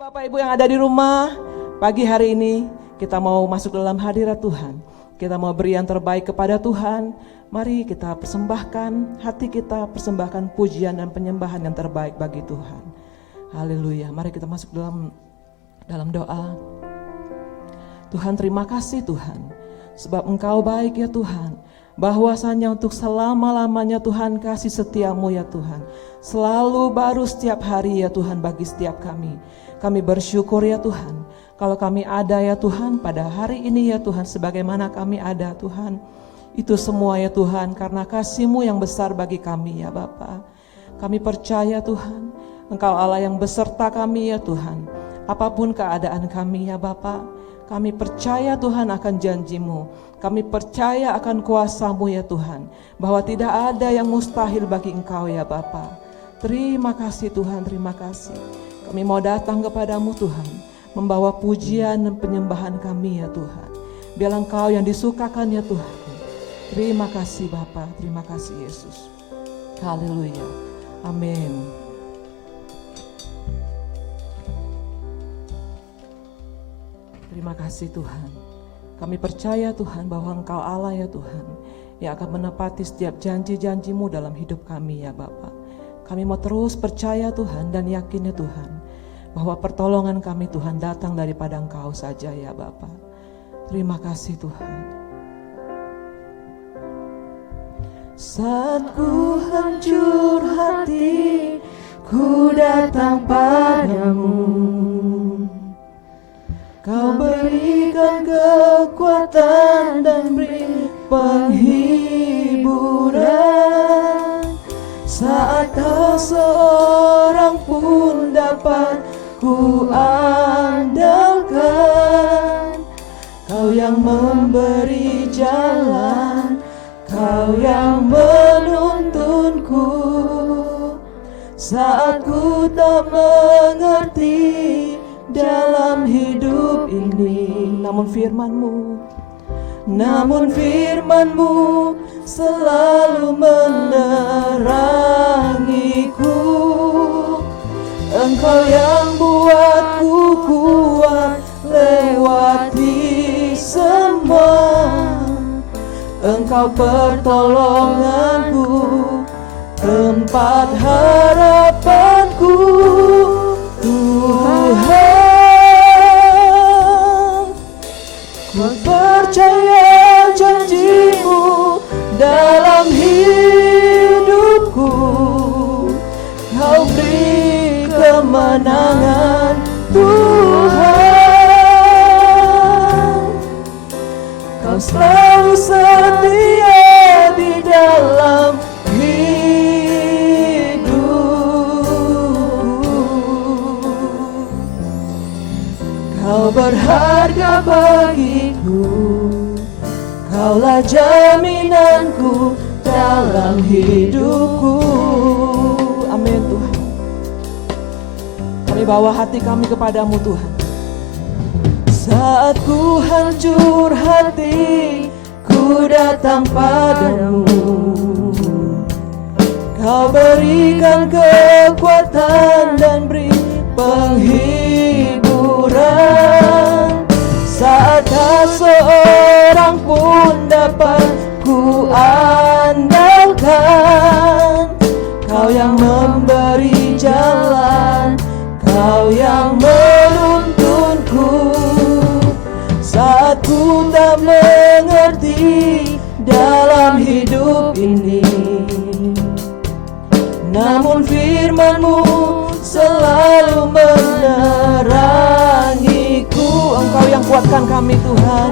Bapak Ibu yang ada di rumah, pagi hari ini kita mau masuk dalam hadirat Tuhan. Kita mau beri yang terbaik kepada Tuhan. Mari kita persembahkan hati kita, persembahkan pujian dan penyembahan yang terbaik bagi Tuhan. Haleluya. Mari kita masuk dalam doa. Tuhan, terima kasih Tuhan, sebab Engkau baik ya Tuhan. Bahwasanya untuk selama-lamanya Tuhan kasih setiamu ya Tuhan. Selalu baru setiap hari ya Tuhan bagi setiap kami. Kami bersyukur ya Tuhan, kalau kami ada ya Tuhan pada hari ini ya Tuhan, sebagaimana kami ada Tuhan. Itu semua ya Tuhan karena kasih-Mu yang besar bagi kami ya Bapa. Kami percaya Tuhan, Engkau Allah yang beserta kami ya Tuhan. Apapun keadaan kami ya Bapa, kami percaya Tuhan akan janji-Mu. Kami percaya akan kuasa-Mu ya Tuhan, bahwa tidak ada yang mustahil bagi Engkau ya Bapa. Terima kasih Tuhan, terima kasih. Kami mau datang kepadamu Tuhan, membawa pujian dan penyembahan kami ya Tuhan. Biarlah Engkau yang disukakan ya Tuhan. Terima kasih Bapa, terima kasih Yesus. Haleluya, amin. Terima kasih Tuhan. Kami percaya Tuhan bahwa Engkau Allah ya Tuhan, yang akan menepati setiap janji-janji-Mu dalam hidup kami ya Bapa. Kami mau terus percaya Tuhan dan yakin ya Tuhan, bahwa pertolongan kami Tuhan datang daripada Engkau saja ya Bapa. Terima kasih Tuhan. Saat ku hancur hati, ku datang padamu. Kau berikan kekuatan dan beri penghiburan. Saat tak seorang pun dapat ku andalkan. Kau yang memberi jalan, Kau yang menuntunku. Saat ku tak mengerti dalam hidup ini, namun firman-Mu selalu menerangiku. Engkau yang buatku kuat lewati semua. Engkau pertolonganku, tempat harapanku. Tuhan, ku percaya janji-Mu dalam hidupku. Kau beri kemenangan Tuhan. Kau selalu setia di dalam Kau berharga bagiku, Kaulah jaminanku dalam hidupku. Amin Tuhan. Kami bawa hati kami kepadamu Tuhan. Saat ku hancur hati, ku datang padamu. Kau berikan kekuatan dan beri penghiburan. Saat tak seorang pun dapat ku andalkan. Kau yang memberi jalan, Kau yang menuntunku. Saat ku tak mengerti dalam hidup ini, namun firman-Mu selalu menerangiku. Engkau yang kuatkan kami Tuhan,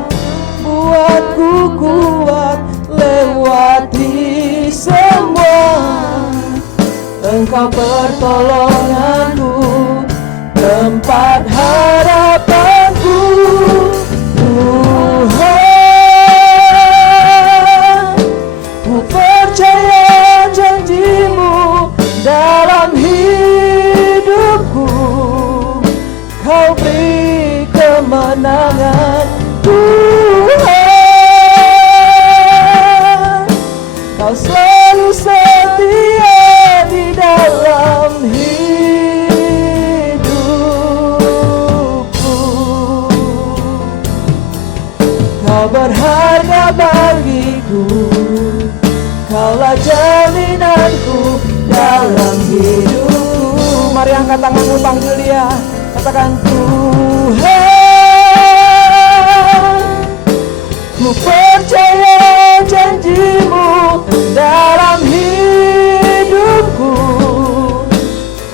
buatku kuat lewati semua. Engkau pertolonganku, tempat harapanku. Tuhan, ku percaya janji-Mu dalam hidupku. Kau beri kemenangan Tuhan. Kau selalu setia di dalam hidupku. Kau berharga bagiku, Kaulah jaminanku dalam hidupku. Mari angkat tanganmu, panggil Dia, katakan Tuhan, ku percaya janji-Mu dalam hidupku.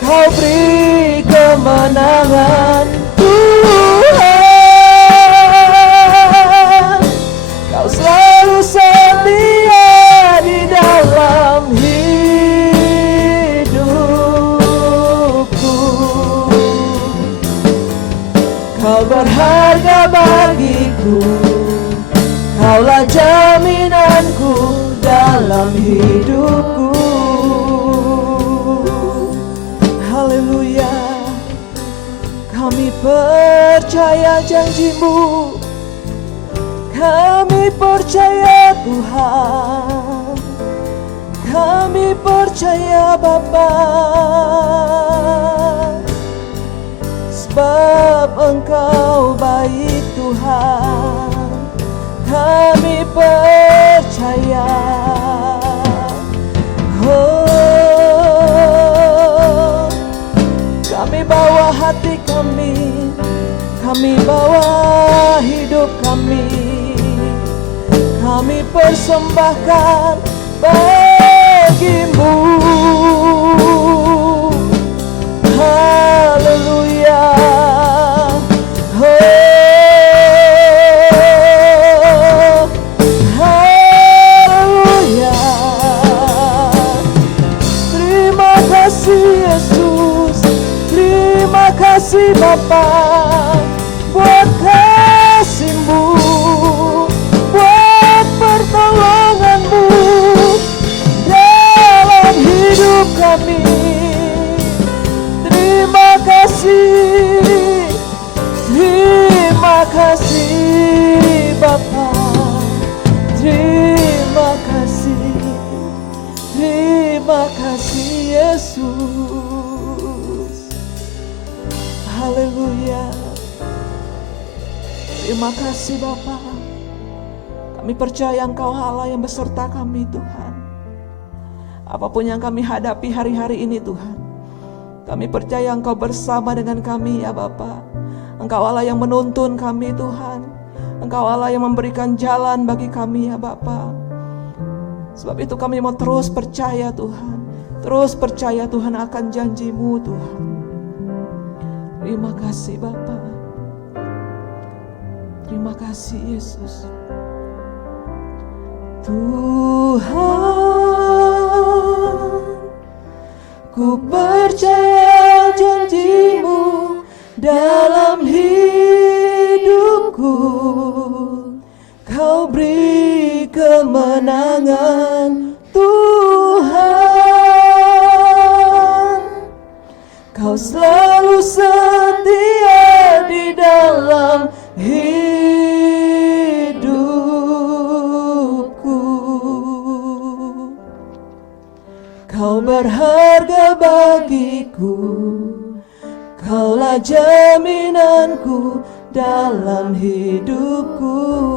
Kau beri kemenangan, Tuhan. Kau selalu setia di dalam hidupku. Kau berharga bagiku, Kaulah jaminanku dalam hidupku. Haleluya. Kami percaya janji-Mu, kami percaya Tuhan, kami percaya Bapa, sebab Engkau baik Tuhan, kami percaya. Oh, kami bawa hati kami bawa hidup kami persembahkan bagi-Mu. Haleluya. Oh, haleluya. Terima kasih Yesus, terima kasih Bapa, buat kasih-Mu, buat pertolongan-Mu dalam hidup kami. Terima kasih Bapa, terima kasih Yesus. Haleluya. Terima kasih Bapa. Kami percaya Engkau Allah yang beserta kami Tuhan. Apapun yang kami hadapi hari-hari ini Tuhan, kami percaya Engkau bersama dengan kami ya Bapa. Engkau Allah yang menuntun kami Tuhan. Engkau Allah yang memberikan jalan bagi kami ya Bapa. Sebab itu kami mau terus percaya Tuhan, terus percaya Tuhan akan janji-Mu Tuhan. Terima kasih Bapa. Terima kasih Yesus. Tuhan, ku percaya janji-Mu dalam hidupku. Kau beri kemenangan Tuhan. Kau selalu setia di dalam hidupku. Kau berharga bagiku, Kaulah jaminanku dalam hidupku.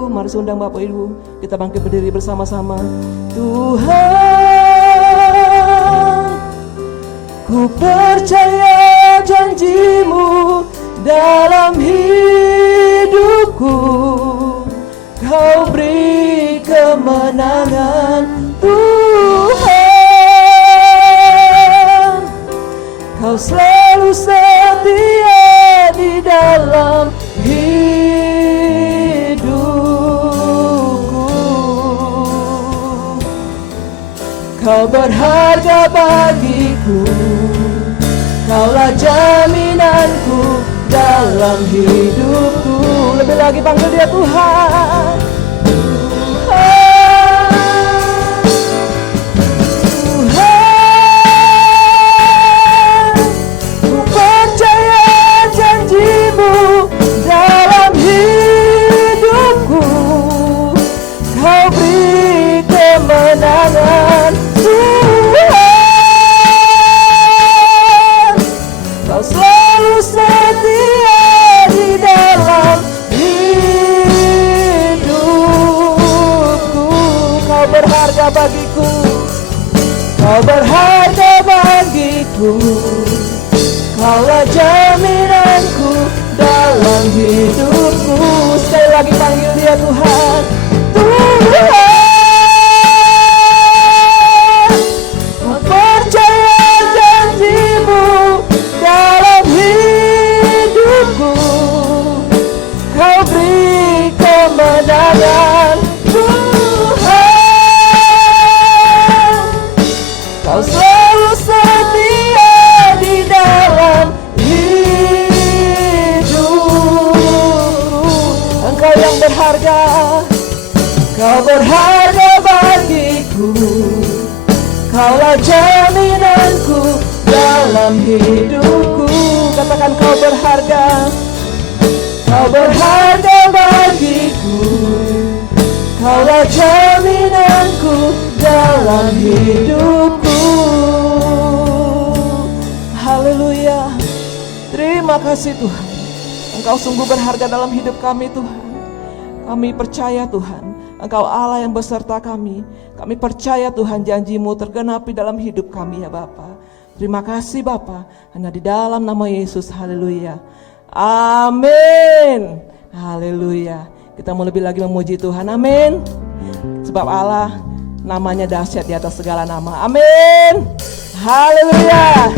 Mari undang Bapak Ibu, kita bangkit berdiri bersama-sama. Tuhan, ku percaya janji-Mu dalam hidupku. Kau beri kemenangan Tuhan. Kau selalu setia di dalam hidupku. Kau berharga bagiku, Kaulah jaminanku dalam hidupku. Lebih lagi panggil Dia Tuhan. Dalam hidupku, Kau beri kemenangan Tuhan. Kau selalu setia di dalam hidupku. jaminanku dalam hidupku. Sekali lagi panggil dia Tuhan. Tuhan, ku percaya janjimu dalam hidupku. Kau beri kemenangan Tuhan. Kau selalu setia di dalam hidupku. Engkau yang berharga, Kau berharga bagiku. Kaulah jaminanku dalam hidupku. Katakan Kau berharga, Kau berharga bagiku. Kaulah jaminanku dalam hidupku. Haleluya. Terima kasih Tuhan. Engkau sungguh berharga dalam hidup kami Tuhan. Kami percaya Tuhan, Engkau Allah yang beserta kami. Kami percaya Tuhan janji-Mu tergenapi dalam hidup kami ya Bapa. Terima kasih Bapa. Hanya di dalam nama Yesus. Haleluya. Amin. Haleluya. Kita mau lebih lagi memuji Tuhan. Amin. Sebab Allah namanya dahsyat di atas segala nama. Amin. Haleluya.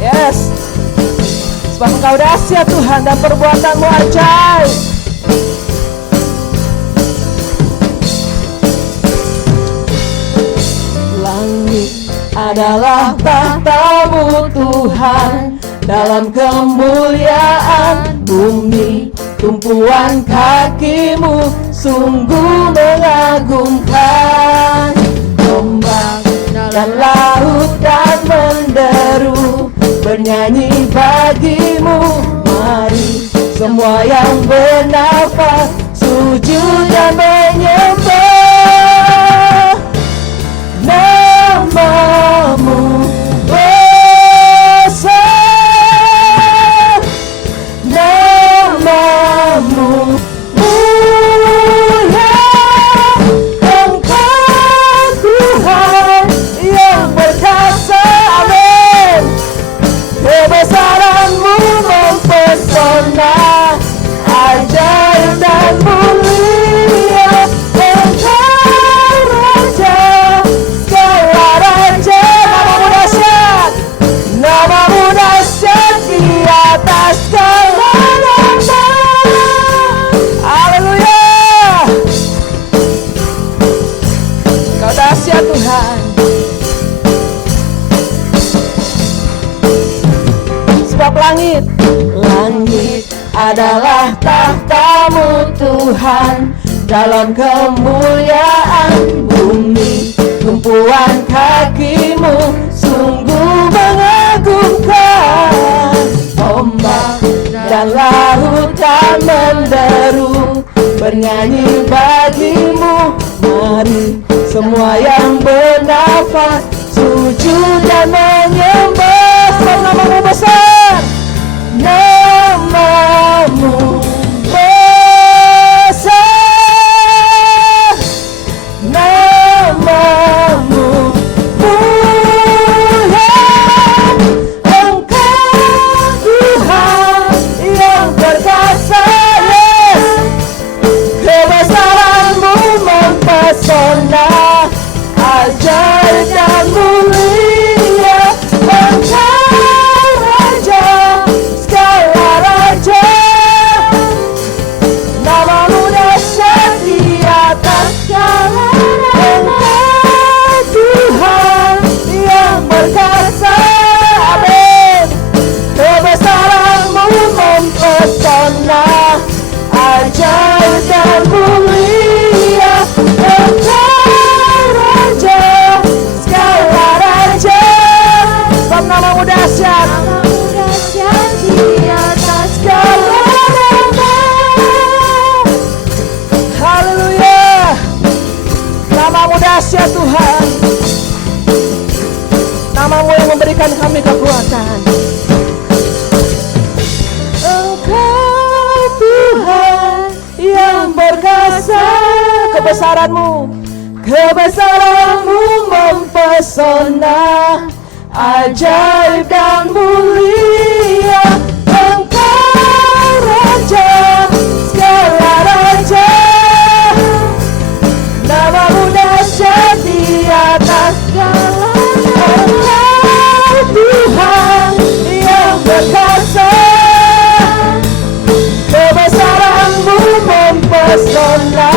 Yes. Sebab Engkau dahsyat Tuhan dan perbuatan-Mu ajaib. Langit adalah tahta-Mu Tuhan, dalam kemuliaan bumi tumpuan kaki-Mu sungguh mengagumkan. Ombak dan laut dan menderu bernyanyi bagi-Mu. Mari semua yang bernafas sujud dan menyembah nama-Mu besar, nama-Mu mulia. Engkau Tuhan yang berkuasa. Amin. Kebesaran-Mu mempesona, ajaib dan mulia. Engkau Raja, segala raja. Nama-Mu dahsyat, nama-Mu dahsyat di atas segala nama. Haleluya. Kau dahsyat Tuhan. Sebab langit adalah tahta-Mu Tuhan, dalam kemuliaan bumi tumpuan kaki-Mu sungguh mengagumkan. Ombak dan lautan menderu bernyanyi bagi-Mu. Mari semua yang bernafas sujud dan menyembah. Sebab nama-Mu besar, nama-Mu besar, nama-Mu mulia. Engkau Tuhan yang berkuasa. Yes. Kebesaran-Mu mempesona, ajaib dan mulia. Engkau Raja, segala raja. Nama-Mu dahsyat di atas segala nama. Engkau Tuhan yang berkuasa. Amin. Kebesaran-Mu mempesona, ajaib dan mulia. Engkau Raja, segala raja. Sebab nama-Mu dahsyat, nama-Mu dahsyat di atas segala nama. Haleluya. Nama-Mu dahsyat Tuhan. Nama-Mu yang memberikan kami kekuatan. Engkau Tuhan yang berkuasa. Kebesaran-Mu, kebesaran-Mu mempesona, ajaib dan mulia. Engkau Raja, segala raja, namamu dahsyat di atas segala. Engkau Tuhan yang berkuasa, kebesaranmu mempesona,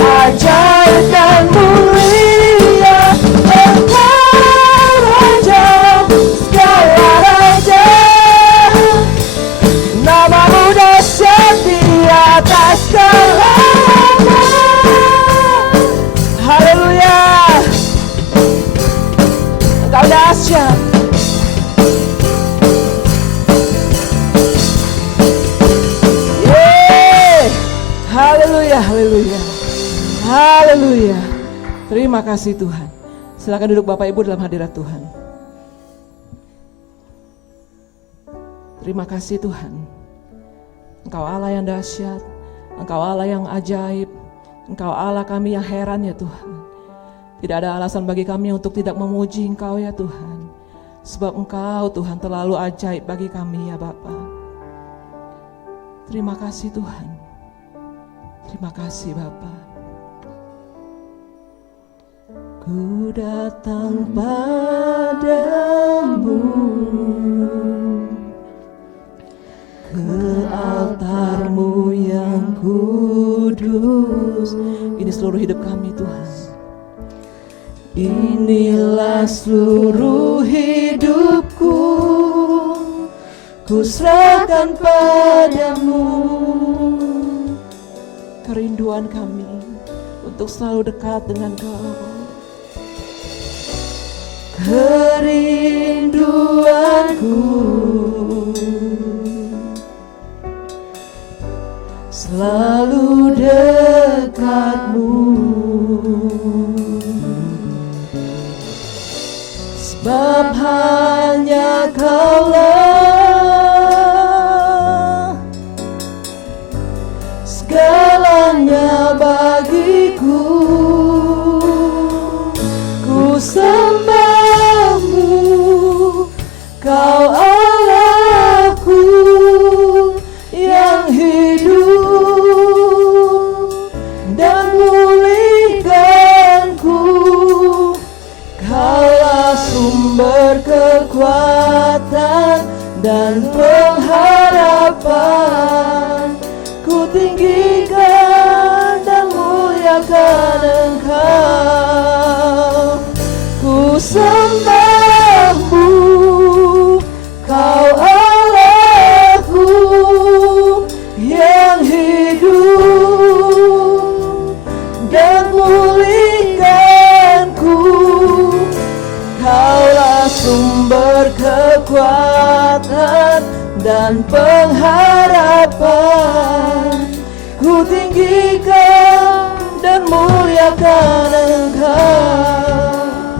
ajaib dan mulia. Engkau Raja, segala raja, namamu dahsyat di atas segala nama. Haleluya, Engkau dahsyat. Haleluya, haleluya, haleluya. Terima kasih Tuhan. Silakan duduk Bapak Ibu dalam hadirat Tuhan. Terima kasih Tuhan. Engkau Allah yang dahsyat, Engkau Allah yang ajaib, Engkau Allah kami yang heran ya Tuhan. Tidak ada alasan bagi kami untuk tidak memuji Engkau ya Tuhan. Sebab Engkau Tuhan terlalu ajaib bagi kami ya Bapa. Terima kasih Tuhan. Terima kasih Bapa. Ku datang padamu, ke altar-Mu yang kudus. Ini seluruh hidup kami Tuhan. Inilah seluruh hidupku, ku serahkan padamu. Kerinduan kami untuk selalu dekat dengan Kau. Kerinduanku selalu dekat-Mu, sebab hanya Kaulah segalanya bagiku. Ku sembah-Mu, Kau Allahku yang hidup dan mulihkanku. Kaulah sumber kekuatan dan pengharapan. Ku tinggikan dan muliakan Engkau. Ku sembah-Mu, Kau Allahku yang hidup dan mulihkanku. Kaulah sumber kekuatan dan pengharapan. Ku tinggikan dan muliakan Engkau.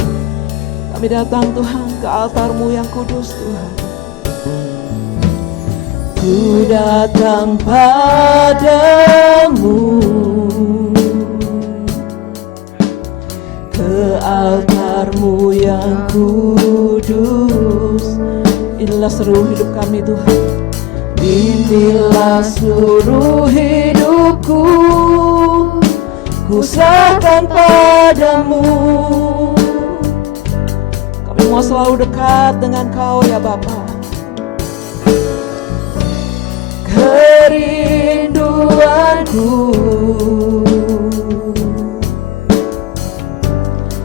Kami datang Tuhan ke altar-Mu yang kudus Tuhan. Ku datang padamu, ke altar-Mu yang kudus. Inilah seluruh hidup kami Tuhan. Inilah seluruh hidupku, ku serahkan padamu. Kami mau selalu dekat dengan Kau ya Bapa. Kerinduanku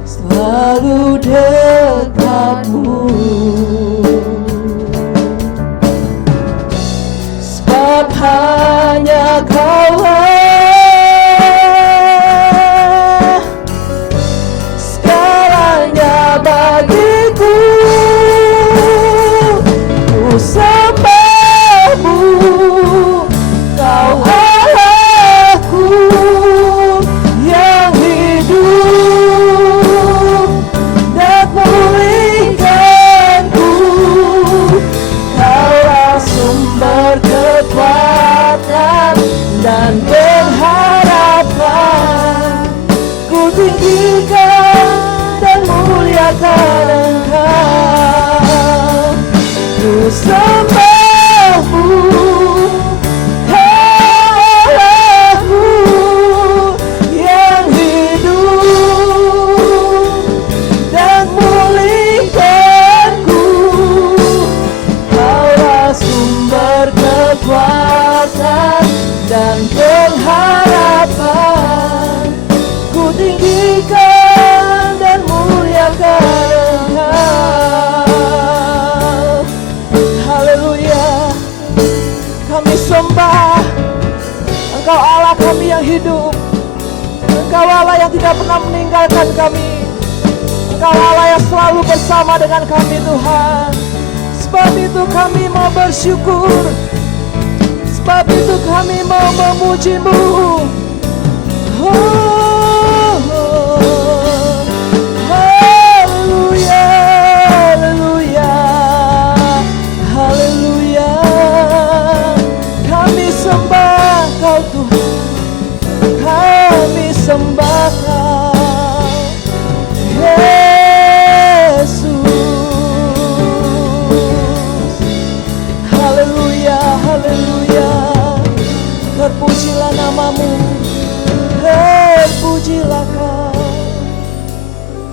selalu dekat-Mu, sebab hanya Kaulah segalanya bagiku. Ku sembah-Mu, Kau Allahku yang hidup dan mulihkanku. Kaulah sumber kekuatan dan pengharapan. Ku tinggikan dan muliakan Engkau. sembahmu, Allahku yang hidup dan mulihkanku. Kaulah sumber kekuatan dan pengharapan. Ku tinggikan dan muliakan Engkau. Haleluya. Kami sembah Engkau, Allah kami yang hidup. Engkau Allah yang tidak pernah meninggalkan kami. Engkau Allah yang selalu bersama dengan kami, Tuhan. Sebab itu kami mau bersyukur. Sebab itu kami mau memuji-Mu. Haleluya, haleluya, haleluya. Kami sembah Kau Tuhan, kami sembah Kau Yesus. Haleluya, haleluya. Terpujilah nama-Mu, terpujilah Kau.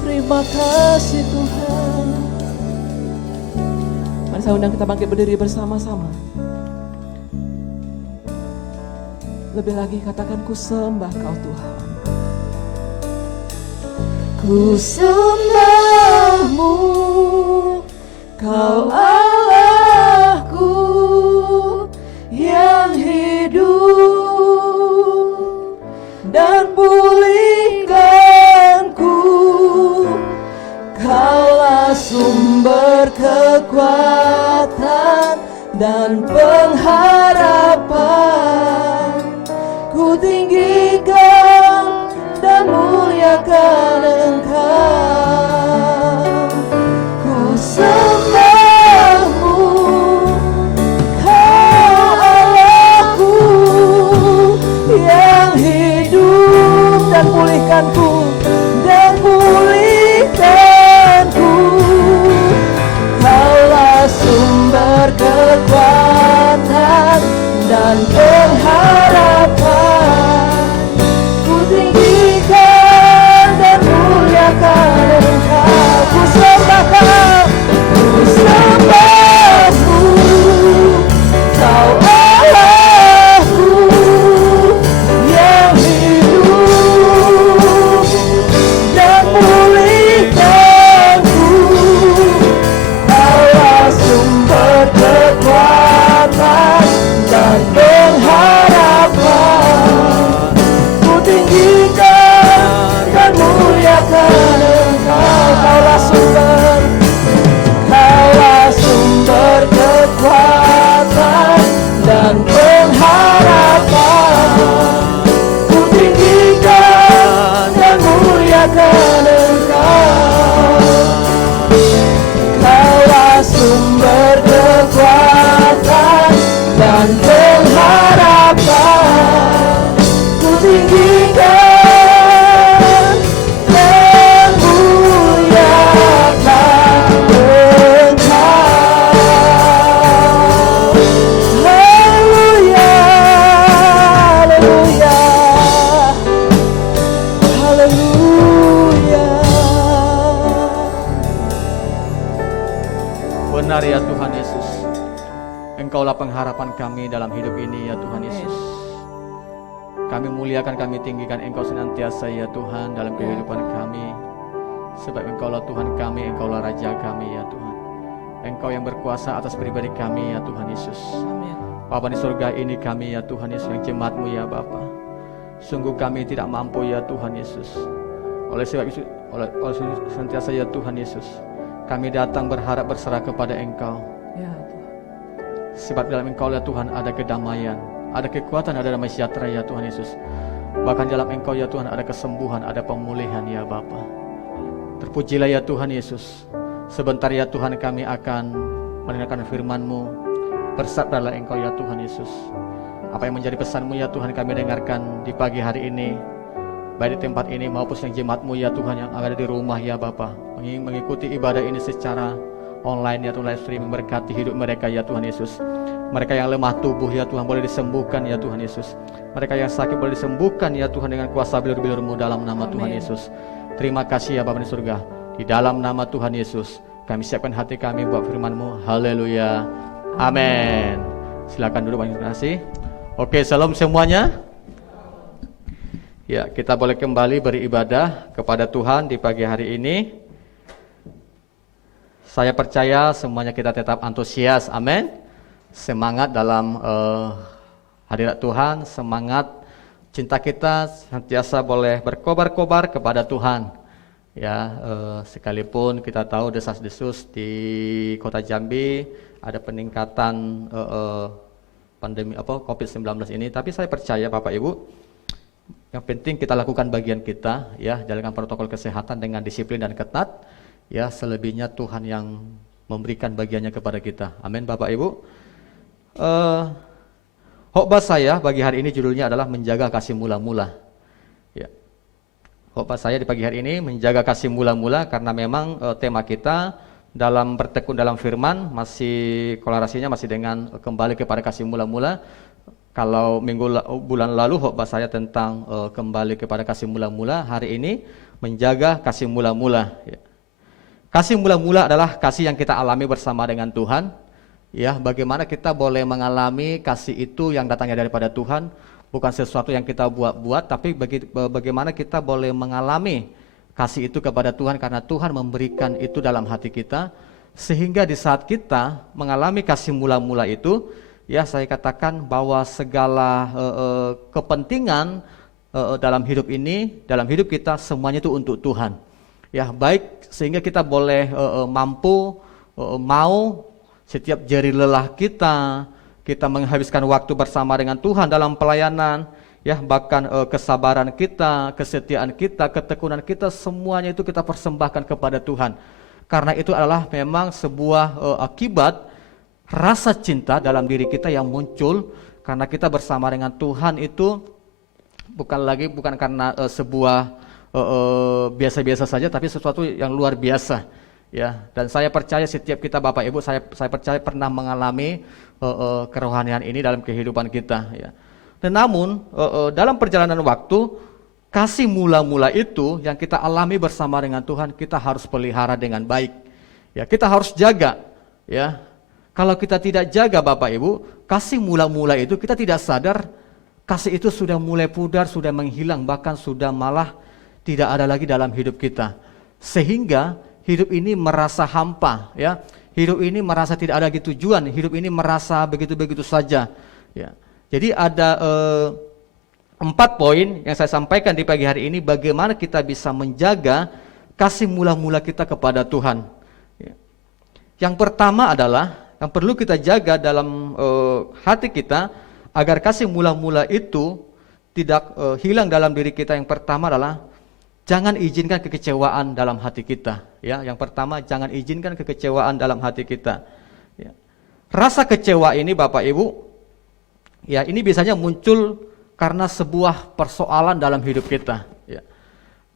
Terima kasih Tuhan. Mari saya undang kita bangkit berdiri bersama-sama. Lebih lagi katakan, ku sembah Kau Tuhan. Ku sembah-Mu, Kau Allahku yang hidup dan pulihkanku. Kaulah sumber kekuatan dan pengharapan. Ku tinggikan dan muliakan Engkau. Ku sembah-Mu, Kau Allahku yang hidup dan pulihkanku, dan pulihkanku. Kaulah sumber kekuatan dan pengharapan. Ku tinggikan dan muliakan Engkau. Ku sembah Kau, ku sembah-Mu, Kau Allahku yang hidup dan pulihkanku. Kaulah sumber kekuatan dan pengharapan. Ku tinggikan dan muliakan Engkau. Kaulah sumber, Kaulah sumber kekuatan dan pengharapan. Ku tinggikan dan muliakan Engkau. Kaulah sumber kekuatan dan pengharapan. Ku tinggikan dan muliakan Engkau. Haleluya, haleluya, haleluya. Benar ya Tuhan Yesus, Engkaulah pengharapan kami dalam hidup ini ya Tuhan Yesus. Kami muliakan, kami tinggikan Engkau senantiasa ya Tuhan dalam kehidupan kami. Sebab Engkaulah Tuhan kami, Engkaulah Raja kami ya Tuhan. Engkau yang berkuasa atas pribadi kami ya Tuhan Yesus. Amin. Bapa di surga ini kami ya Tuhan Yesus yang jemaat-Mu ya Bapa. Sungguh kami tidak mampu ya Tuhan Yesus. Oleh sebab itu, oleh senantiasa ya Tuhan Yesus, kami datang berharap berserah kepada Engkau. Ya Tuhan. Sebab dalam Engkau ya Tuhan ada kedamaian, ada kekuatan, ada damai sejahtera ya Tuhan Yesus. Bahkan dalam Engkau ya Tuhan ada kesembuhan, ada pemulihan ya Bapa. Terpujilah ya Tuhan Yesus. Sebentar ya Tuhan kami akan mendengarkan firman-Mu. Bersabdalah Engkau ya Tuhan Yesus. Apa yang menjadi pesan-Mu ya Tuhan kami dengarkan di pagi hari ini, baik di tempat ini maupun yang jemaat-Mu ya Tuhan yang ada di rumah ya Bapa, mengikuti ibadah ini secara online ya Tuhan, live streaming, berkati hidup mereka ya Tuhan Yesus. Mereka yang lemah tubuh ya Tuhan boleh disembuhkan ya Tuhan Yesus. Mereka yang sakit boleh disembuhkan ya Tuhan dengan kuasa bilur-bilur-Mu dalam nama Tuhan Yesus. Terima kasih ya Bapa di surga. Di dalam nama Tuhan Yesus kami siapkan hati kami buat firman-Mu. Haleluya. Amin. Silakan duduk, terima kasih. Oke, salam semuanya. Ya, kita boleh kembali beribadah kepada Tuhan di pagi hari ini. Saya percaya semuanya kita tetap antusias, amin. Semangat dalam hadirat Tuhan, semangat cinta kita senantiasa boleh berkobar-kobar kepada Tuhan. Ya, sekalipun kita tahu desas-desus di Kota Jambi ada peningkatan pandemi COVID-19 ini, tapi saya percaya Bapak Ibu, yang penting kita lakukan bagian kita, ya, jalankan protokol kesehatan dengan disiplin dan ketat, ya, selebihnya Tuhan yang memberikan bagiannya kepada kita. Amin Bapak Ibu. Khotbah saya bagi hari ini judulnya adalah menjaga kasih mula-mula. Ya. Khotbah saya di pagi hari ini menjaga kasih mula-mula karena memang tema kita dalam bertekun dalam firman masih korelasinya masih dengan kembali kepada kasih mula-mula. Kalau bulan lalu khotbah saya tentang kembali kepada kasih mula-mula, hari ini menjaga kasih mula-mula. Ya. Kasih mula-mula adalah kasih yang kita alami bersama dengan Tuhan. Ya, bagaimana kita boleh mengalami kasih itu yang datangnya daripada Tuhan, bukan sesuatu yang kita buat-buat, tapi bagaimana kita boleh mengalami kasih itu kepada Tuhan karena Tuhan memberikan itu dalam hati kita, sehingga di saat kita mengalami kasih mula-mula itu, ya, saya katakan bahwa segala kepentingan dalam hidup ini, dalam hidup kita semuanya itu untuk Tuhan. Ya, baik sehingga kita boleh mampu mau setiap jari lelah kita menghabiskan waktu bersama dengan Tuhan dalam pelayanan, ya, bahkan kesabaran kita, kesetiaan kita, ketekunan kita, semuanya itu kita persembahkan kepada Tuhan. Karena itu adalah memang sebuah akibat rasa cinta dalam diri kita yang muncul karena kita bersama dengan Tuhan itu bukan karena sebuah biasa-biasa saja, tapi sesuatu yang luar biasa, ya. Dan saya percaya setiap kita Bapak Ibu, saya percaya pernah mengalami kerohanian ini dalam kehidupan kita, ya. Dan namun dalam perjalanan waktu kasih mula-mula itu yang kita alami bersama dengan Tuhan kita harus pelihara dengan baik, ya. Kita harus jaga, ya. Kalau kita tidak jaga Bapak Ibu, kasih mula-mula itu kita tidak sadar kasih itu sudah mulai pudar, sudah menghilang, bahkan sudah malah tidak ada lagi dalam hidup kita. Sehingga hidup ini merasa hampa, ya. Hidup ini merasa tidak ada lagi tujuan, hidup ini merasa begitu-begitu saja, ya. Jadi ada 4 poin yang saya sampaikan di pagi hari ini bagaimana kita bisa menjaga kasih mula-mula kita kepada Tuhan. Ya. Yang pertama adalah yang perlu kita jaga dalam hati kita agar kasih mula-mula itu tidak hilang dalam diri kita. Yang pertama adalah jangan izinkan kekecewaan dalam hati kita. Ya, yang pertama jangan izinkan kekecewaan dalam hati kita. Ya. Rasa kecewa ini Bapak Ibu, ya, ini biasanya muncul karena sebuah persoalan dalam hidup kita. Ya.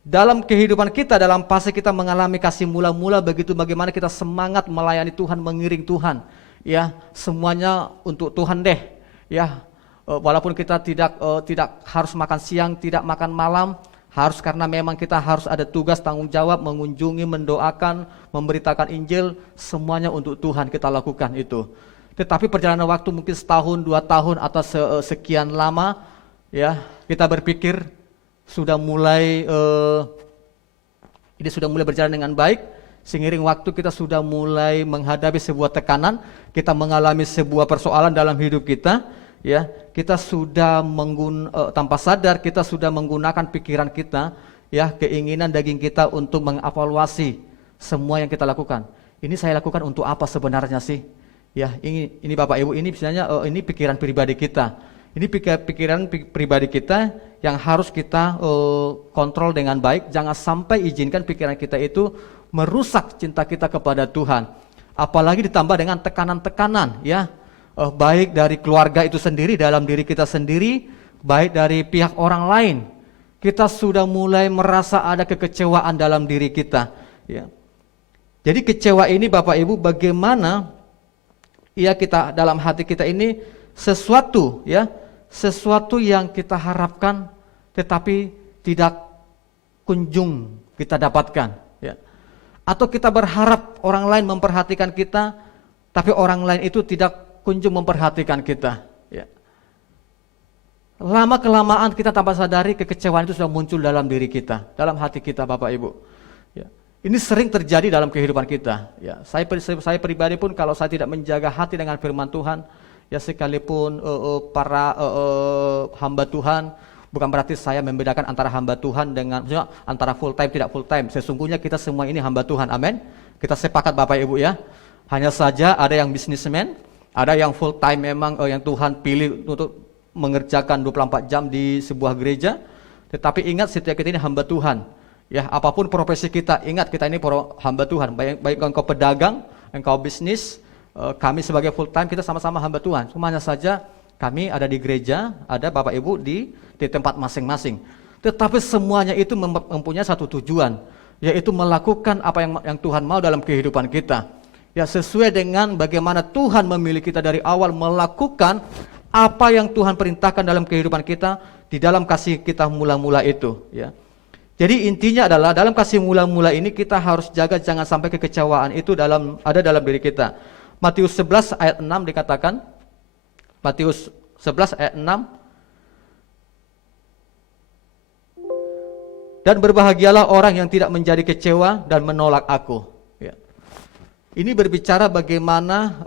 Dalam kehidupan kita, dalam fase kita mengalami kasih mula-mula, begitu bagaimana kita semangat melayani Tuhan, mengiring Tuhan, ya, semuanya untuk Tuhan deh, ya. Walaupun kita tidak harus makan siang, tidak makan malam, harus karena memang kita harus ada tugas tanggung jawab mengunjungi, mendoakan, memberitakan Injil, semuanya untuk Tuhan kita lakukan itu. Tetapi perjalanan waktu mungkin setahun, 2 tahun atau sekian lama, ya, kita berpikir sudah mulai ini sudah mulai berjalan dengan baik. Seiring waktu kita sudah mulai menghadapi sebuah tekanan, kita mengalami sebuah persoalan dalam hidup kita, ya. Kita sudah tanpa sadar kita sudah menggunakan pikiran kita, ya, keinginan daging kita untuk mengevaluasi semua yang kita lakukan. Ini saya lakukan untuk apa sebenarnya sih? Ya, ini Bapak Ibu, ini misalnya ini pikiran pribadi kita. Ini pikiran pribadi kita yang harus kita kontrol dengan baik. Jangan sampai izinkan pikiran kita itu merusak cinta kita kepada Tuhan. Apalagi ditambah dengan tekanan-tekanan, ya, baik dari keluarga itu sendiri, dalam diri kita sendiri, baik dari pihak orang lain. Kita sudah mulai merasa ada kekecewaan dalam diri kita, ya. Jadi kecewa ini Bapak Ibu, bagaimana ya kita dalam hati kita ini sesuatu yang kita harapkan tetapi tidak kunjung kita dapatkan, ya. Atau kita berharap orang lain memperhatikan kita, tapi orang lain itu tidak kunjung memperhatikan kita, ya. Lama kelamaan kita tanpa sadari kekecewaan itu sudah muncul dalam diri kita, dalam hati kita Bapak Ibu. Ya. Ini sering terjadi dalam kehidupan kita. Ya. Saya pribadi pun kalau saya tidak menjaga hati dengan firman Tuhan, ya sekalipun para hamba Tuhan, bukan berarti saya membedakan antara hamba Tuhan dengan antara full time tidak full time. Sesungguhnya kita semua ini hamba Tuhan, amin. Kita sepakat Bapak Ibu ya. Hanya saja ada yang bisnismen, ada yang full time memang yang Tuhan pilih untuk mengerjakan 24 jam di sebuah gereja. Tetapi ingat setiap kita ini hamba Tuhan. Ya, apapun profesi kita, ingat kita ini hamba Tuhan. Baik engkau pedagang, engkau bisnis, kami sebagai full time kita sama-sama hamba Tuhan. Cuma hanya saja kami ada di gereja, ada Bapak Ibu di tempat masing-masing. Tetapi semuanya itu mempunyai satu tujuan, yaitu melakukan apa yang Tuhan mau dalam kehidupan kita. Ya, sesuai dengan bagaimana Tuhan memilih kita dari awal melakukan apa yang Tuhan perintahkan dalam kehidupan kita di dalam kasih kita mula-mula itu, ya. Jadi intinya adalah dalam kasih mula-mula ini kita harus jaga jangan sampai kekecewaan itu ada dalam diri kita. Matius 11 ayat 6 dikatakan, Matius 11 ayat 6, dan berbahagialah orang yang tidak menjadi kecewa dan menolak aku. Ya. Ini berbicara bagaimana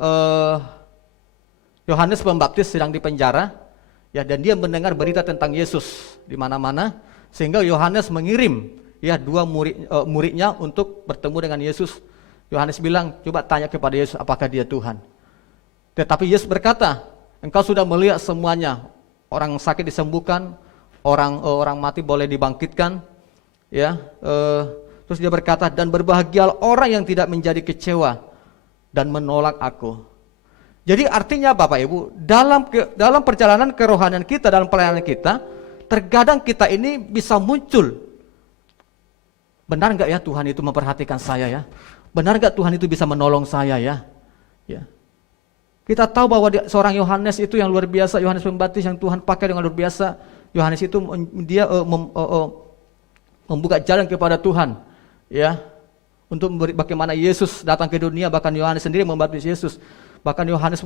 Yohanes Pembaptis sedang dipenjara, ya, dan dia mendengar berita tentang Yesus di mana-mana, sehingga Yohanes mengirim ya 2 muridnya untuk bertemu dengan Yesus. Yohanes bilang, coba tanya kepada Yesus apakah dia Tuhan. Tetapi Yesus berkata, engkau sudah melihat semuanya, orang sakit disembuhkan, orang mati boleh dibangkitkan, ya. Terus dia berkata, dan berbahagialah orang yang tidak menjadi kecewa dan menolak aku. Jadi artinya Bapak Ibu, dalam perjalanan kerohanian kita, dalam pelayanan kita, terkadang kita ini bisa muncul, benar enggak ya Tuhan itu memperhatikan saya ya? Benar enggak Tuhan itu bisa menolong saya ya? Ya. Kita tahu bahwa seorang Yohanes itu yang luar biasa, Yohanes Pembaptis yang Tuhan pakai dengan luar biasa. Yohanes itu dia membuka jalan kepada Tuhan, ya, untuk bagaimana Yesus datang ke dunia. Bahkan Yohanes sendiri membaptis Yesus. Bahkan Yohanes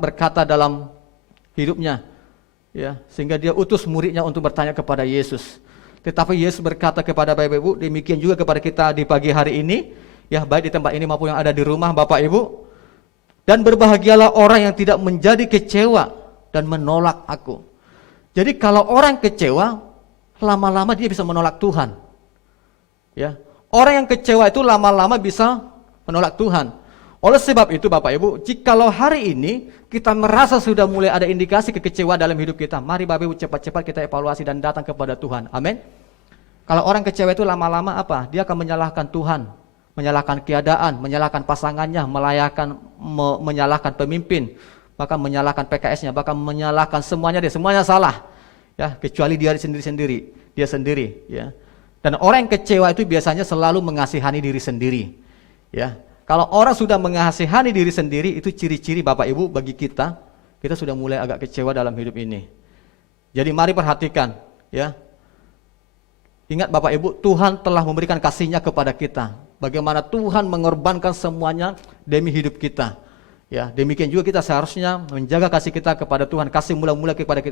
berkata dalam hidupnya, ya, sehingga dia utus muridnya untuk bertanya kepada Yesus. Tetapi Yesus berkata kepada Bapak Ibu, demikian juga kepada kita di pagi hari ini, ya, baik di tempat ini maupun yang ada di rumah Bapak Ibu. Dan berbahagialah orang yang tidak menjadi kecewa dan menolak aku. Jadi kalau orang kecewa, lama-lama dia bisa menolak Tuhan. Ya, orang yang kecewa itu lama-lama bisa menolak Tuhan. Oleh sebab itu Bapak Ibu, jikalau hari ini kita merasa sudah mulai ada indikasi kekecewaan dalam hidup kita, mari Bapak Ibu cepat-cepat kita evaluasi dan datang kepada Tuhan. Amin. Kalau orang kecewa itu lama-lama apa? Dia akan menyalahkan Tuhan, menyalahkan keadaan, menyalahkan pasangannya, menyalahkan pemimpin, bahkan menyalahkan PKS-nya, bahkan menyalahkan semuanya, semuanya salah. Ya, kecuali dia sendiri, ya. Dan orang yang kecewa itu biasanya selalu mengasihani diri sendiri. Ya. Kalau orang sudah mengasihani diri sendiri, itu ciri-ciri Bapak Ibu bagi kita sudah mulai agak kecewa dalam hidup ini. Jadi mari perhatikan, ya. Ingat Bapak Ibu, Tuhan telah memberikan kasih-Nya kepada kita. Bagaimana Tuhan mengorbankan semuanya demi hidup kita. Ya, demikian juga kita seharusnya menjaga kasih kita kepada Tuhan, kasih mula-mula kepada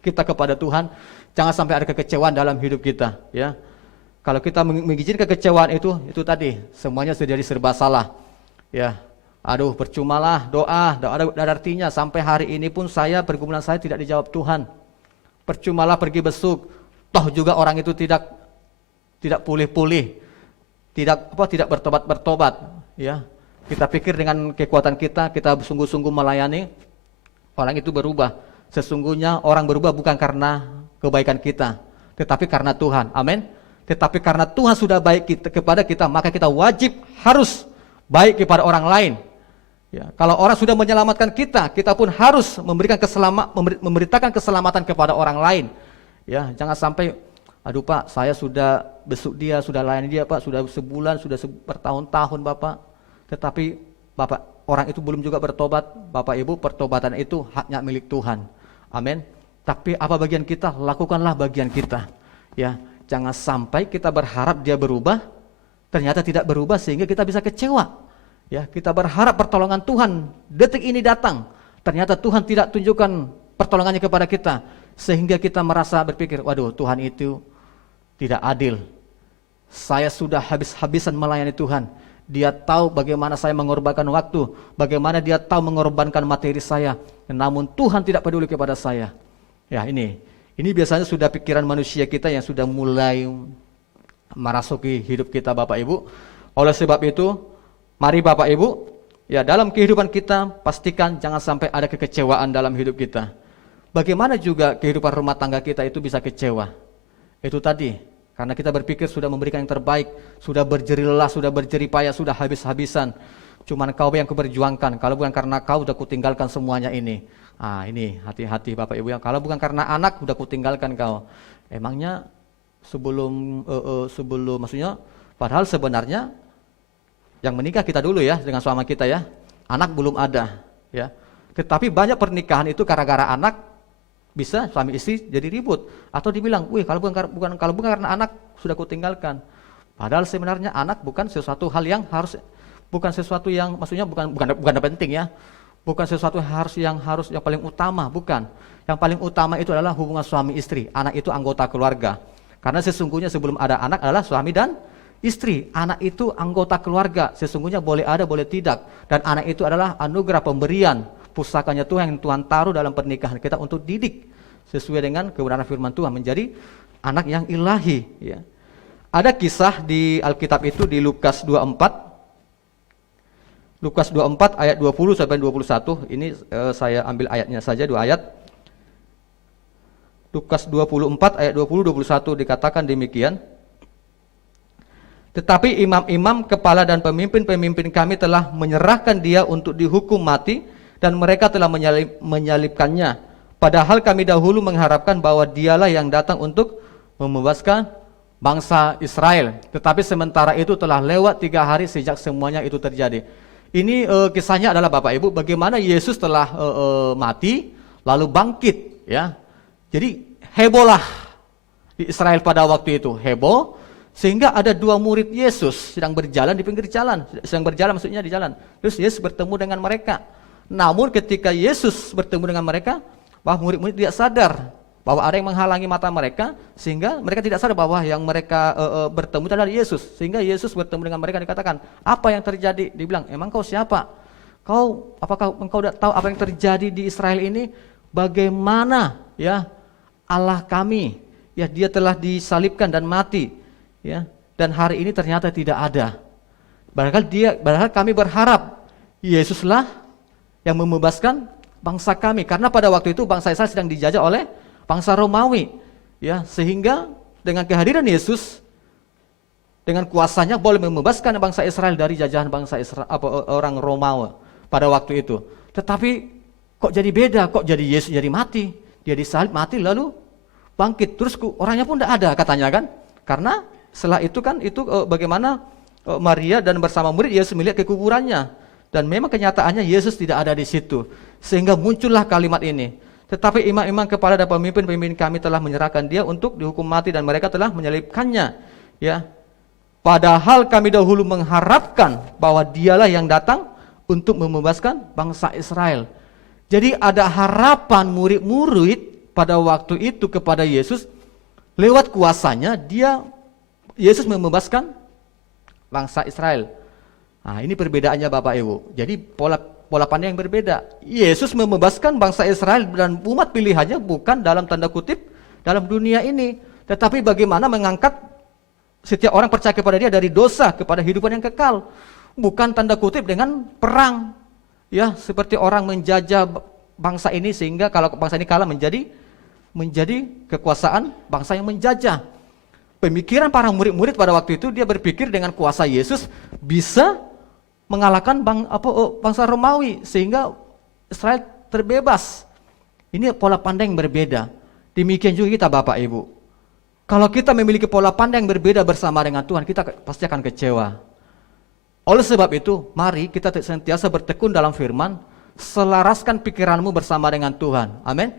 kita kepada Tuhan. Jangan sampai ada kekecewaan dalam hidup kita, ya. Kalau kita mengizinkan kekecewaan itu tadi semuanya sudah jadi serba salah. Ya, aduh percumalah doa ada artinya. Sampai hari ini pun pergumulan saya tidak dijawab Tuhan. Percumalah pergi besuk, toh juga orang itu tidak pulih-pulih, tidak bertobat. Ya, kita pikir dengan kekuatan kita sungguh-sungguh melayani, orang itu berubah. Sesungguhnya orang berubah bukan karena kebaikan kita, tetapi karena Tuhan. Amin. Tetapi karena Tuhan sudah baik kepada kita, maka kita wajib harus baik kepada orang lain. Ya, kalau orang sudah menyelamatkan kita pun harus memberitakan keselamatan kepada orang lain. Ya, jangan sampai, aduh Pak, saya sudah besuk dia, sudah layani dia Pak, sudah sebulan, sudah bertahun-tahun Bapak. Tetapi Bapak, orang itu belum juga bertobat. Bapak Ibu, pertobatan itu haknya milik Tuhan. Amin. Tapi apa bagian kita? Lakukanlah bagian kita. Ya, jangan sampai kita berharap dia berubah, ternyata tidak berubah sehingga kita bisa kecewa. Ya, kita berharap pertolongan Tuhan detik ini datang, ternyata Tuhan tidak tunjukkan pertolongannya kepada kita, sehingga kita merasa berpikir, waduh, Tuhan itu tidak adil. Saya sudah habis-habisan melayani Tuhan. Dia tahu bagaimana saya mengorbankan waktu, bagaimana dia tahu mengorbankan materi saya, namun Tuhan tidak peduli kepada saya. Ya, ini biasanya sudah pikiran manusia kita yang sudah mulai merasuki hidup kita Bapak Ibu. Oleh sebab itu, mari Bapak Ibu, ya dalam kehidupan kita pastikan jangan sampai ada kekecewaan dalam hidup kita. Bagaimana juga kehidupan rumah tangga kita itu bisa kecewa? Itu tadi, karena kita berpikir sudah memberikan yang terbaik, sudah berjerih lelah, sudah berjerih payah, sudah habis-habisan. Cuman kau yang kuperjuangkan, kalau bukan karena kau udah kutinggalkan semuanya ini. Ini hati-hati Bapak Ibu, yang kalau bukan karena anak udah kutinggalkan kau. Emangnya sebelum maksudnya, padahal sebenarnya yang menikah kita dulu ya dengan suami kita ya, anak belum ada ya. Tetapi banyak pernikahan itu gara-gara anak bisa suami istri jadi ribut atau dibilang, wih kalau bukan karena anak sudah kutinggalkan. Padahal sebenarnya anak bukan sesuatu hal yang harus, bukan sesuatu yang maksudnya bukan penting ya, bukan sesuatu yang paling utama, bukan. Yang paling utama itu adalah hubungan suami istri. Anak itu anggota keluarga. Karena sesungguhnya sebelum ada anak adalah suami dan istri. Anak itu anggota keluarga. Sesungguhnya boleh ada, boleh tidak. Dan anak itu adalah anugerah pemberian, pusakanya Tuhan yang Tuhan taruh dalam pernikahan kita untuk didik sesuai dengan kebenaran firman Tuhan menjadi anak yang ilahi ya. Ada kisah di Alkitab itu di Lukas 24. Lukas 24 ayat 20 sampai 21. Ini saya ambil ayatnya saja, 2 ayat. Lukas 24 ayat 20-21 dikatakan demikian. Tetapi imam-imam, kepala dan pemimpin-pemimpin kami telah menyerahkan dia untuk dihukum mati, dan mereka telah menyalibkannya. Padahal kami dahulu mengharapkan bahwa dialah yang datang untuk membebaskan bangsa Israel. Tetapi sementara itu telah lewat 3 hari sejak semuanya itu terjadi. Ini kisahnya adalah Bapak Ibu, bagaimana Yesus telah mati, lalu bangkit. Ya. Jadi hebohlah di Israel pada waktu itu, heboh. Sehingga ada 2 murid Yesus sedang berjalan di pinggir jalan. Sedang berjalan maksudnya di jalan. Terus Yesus bertemu dengan mereka. Namun ketika Yesus bertemu dengan mereka, bahwa murid-murid tidak sadar bahwa ada yang menghalangi mata mereka, sehingga mereka tidak sadar bahwa yang mereka bertemu adalah Yesus. Sehingga Yesus bertemu dengan mereka, dikatakan, apa yang terjadi? Dibilang, emang kau siapa? Apakah engkau tidak tahu apa yang terjadi di Israel ini? Bagaimana ya Allah kami, ya dia telah disalibkan dan mati, ya, dan hari ini ternyata tidak ada. Padahal kami berharap Yesuslah yang membebaskan bangsa kami, karena pada waktu itu bangsa Israel sedang dijajah oleh bangsa Romawi, ya, sehingga dengan kehadiran Yesus dengan kuasanya boleh membebaskan bangsa Israel dari jajahan bangsa Israel, orang Romawi pada waktu itu. Tetapi kok jadi beda, kok jadi Yesus jadi mati, dia disalib mati lalu bangkit, terus orangnya pun tidak ada katanya kan, karena setelah itu kan bagaimana Maria dan bersama murid Yesus melihat ke kuburannya. Dan memang kenyataannya Yesus tidak ada di situ. Sehingga muncullah kalimat ini. Tetapi imam-imam, kepala dan pemimpin-pemimpin kami telah menyerahkan dia untuk dihukum mati, dan mereka telah menyalibkannya. Ya. Padahal kami dahulu mengharapkan bahwa dialah yang datang untuk membebaskan bangsa Israel. Jadi ada harapan murid-murid pada waktu itu kepada Yesus. Lewat kuasanya Yesus membebaskan bangsa Israel. Nah, ini perbedaannya Bapak Ibu. Jadi pola pandang yang berbeda. Yesus membebaskan bangsa Israel dan umat pilihannya bukan dalam tanda kutip dalam dunia ini, tetapi bagaimana mengangkat setiap orang percaya kepada dia dari dosa kepada kehidupan yang kekal. Bukan tanda kutip dengan perang. Ya, seperti orang menjajah bangsa ini sehingga kalau bangsa ini kalah menjadi kekuasaan bangsa yang menjajah. Pemikiran para murid-murid pada waktu itu, dia berpikir dengan kuasa Yesus bisa mengalahkan bangsa Romawi sehingga Israel terbebas. Ini pola pandang yang berbeda. Demikian juga kita Bapak Ibu. Kalau kita memiliki pola pandang yang berbeda bersama dengan Tuhan, kita pasti akan kecewa. Oleh sebab itu, mari kita senantiasa bertekun dalam firman, selaraskan pikiranmu bersama dengan Tuhan. Amin.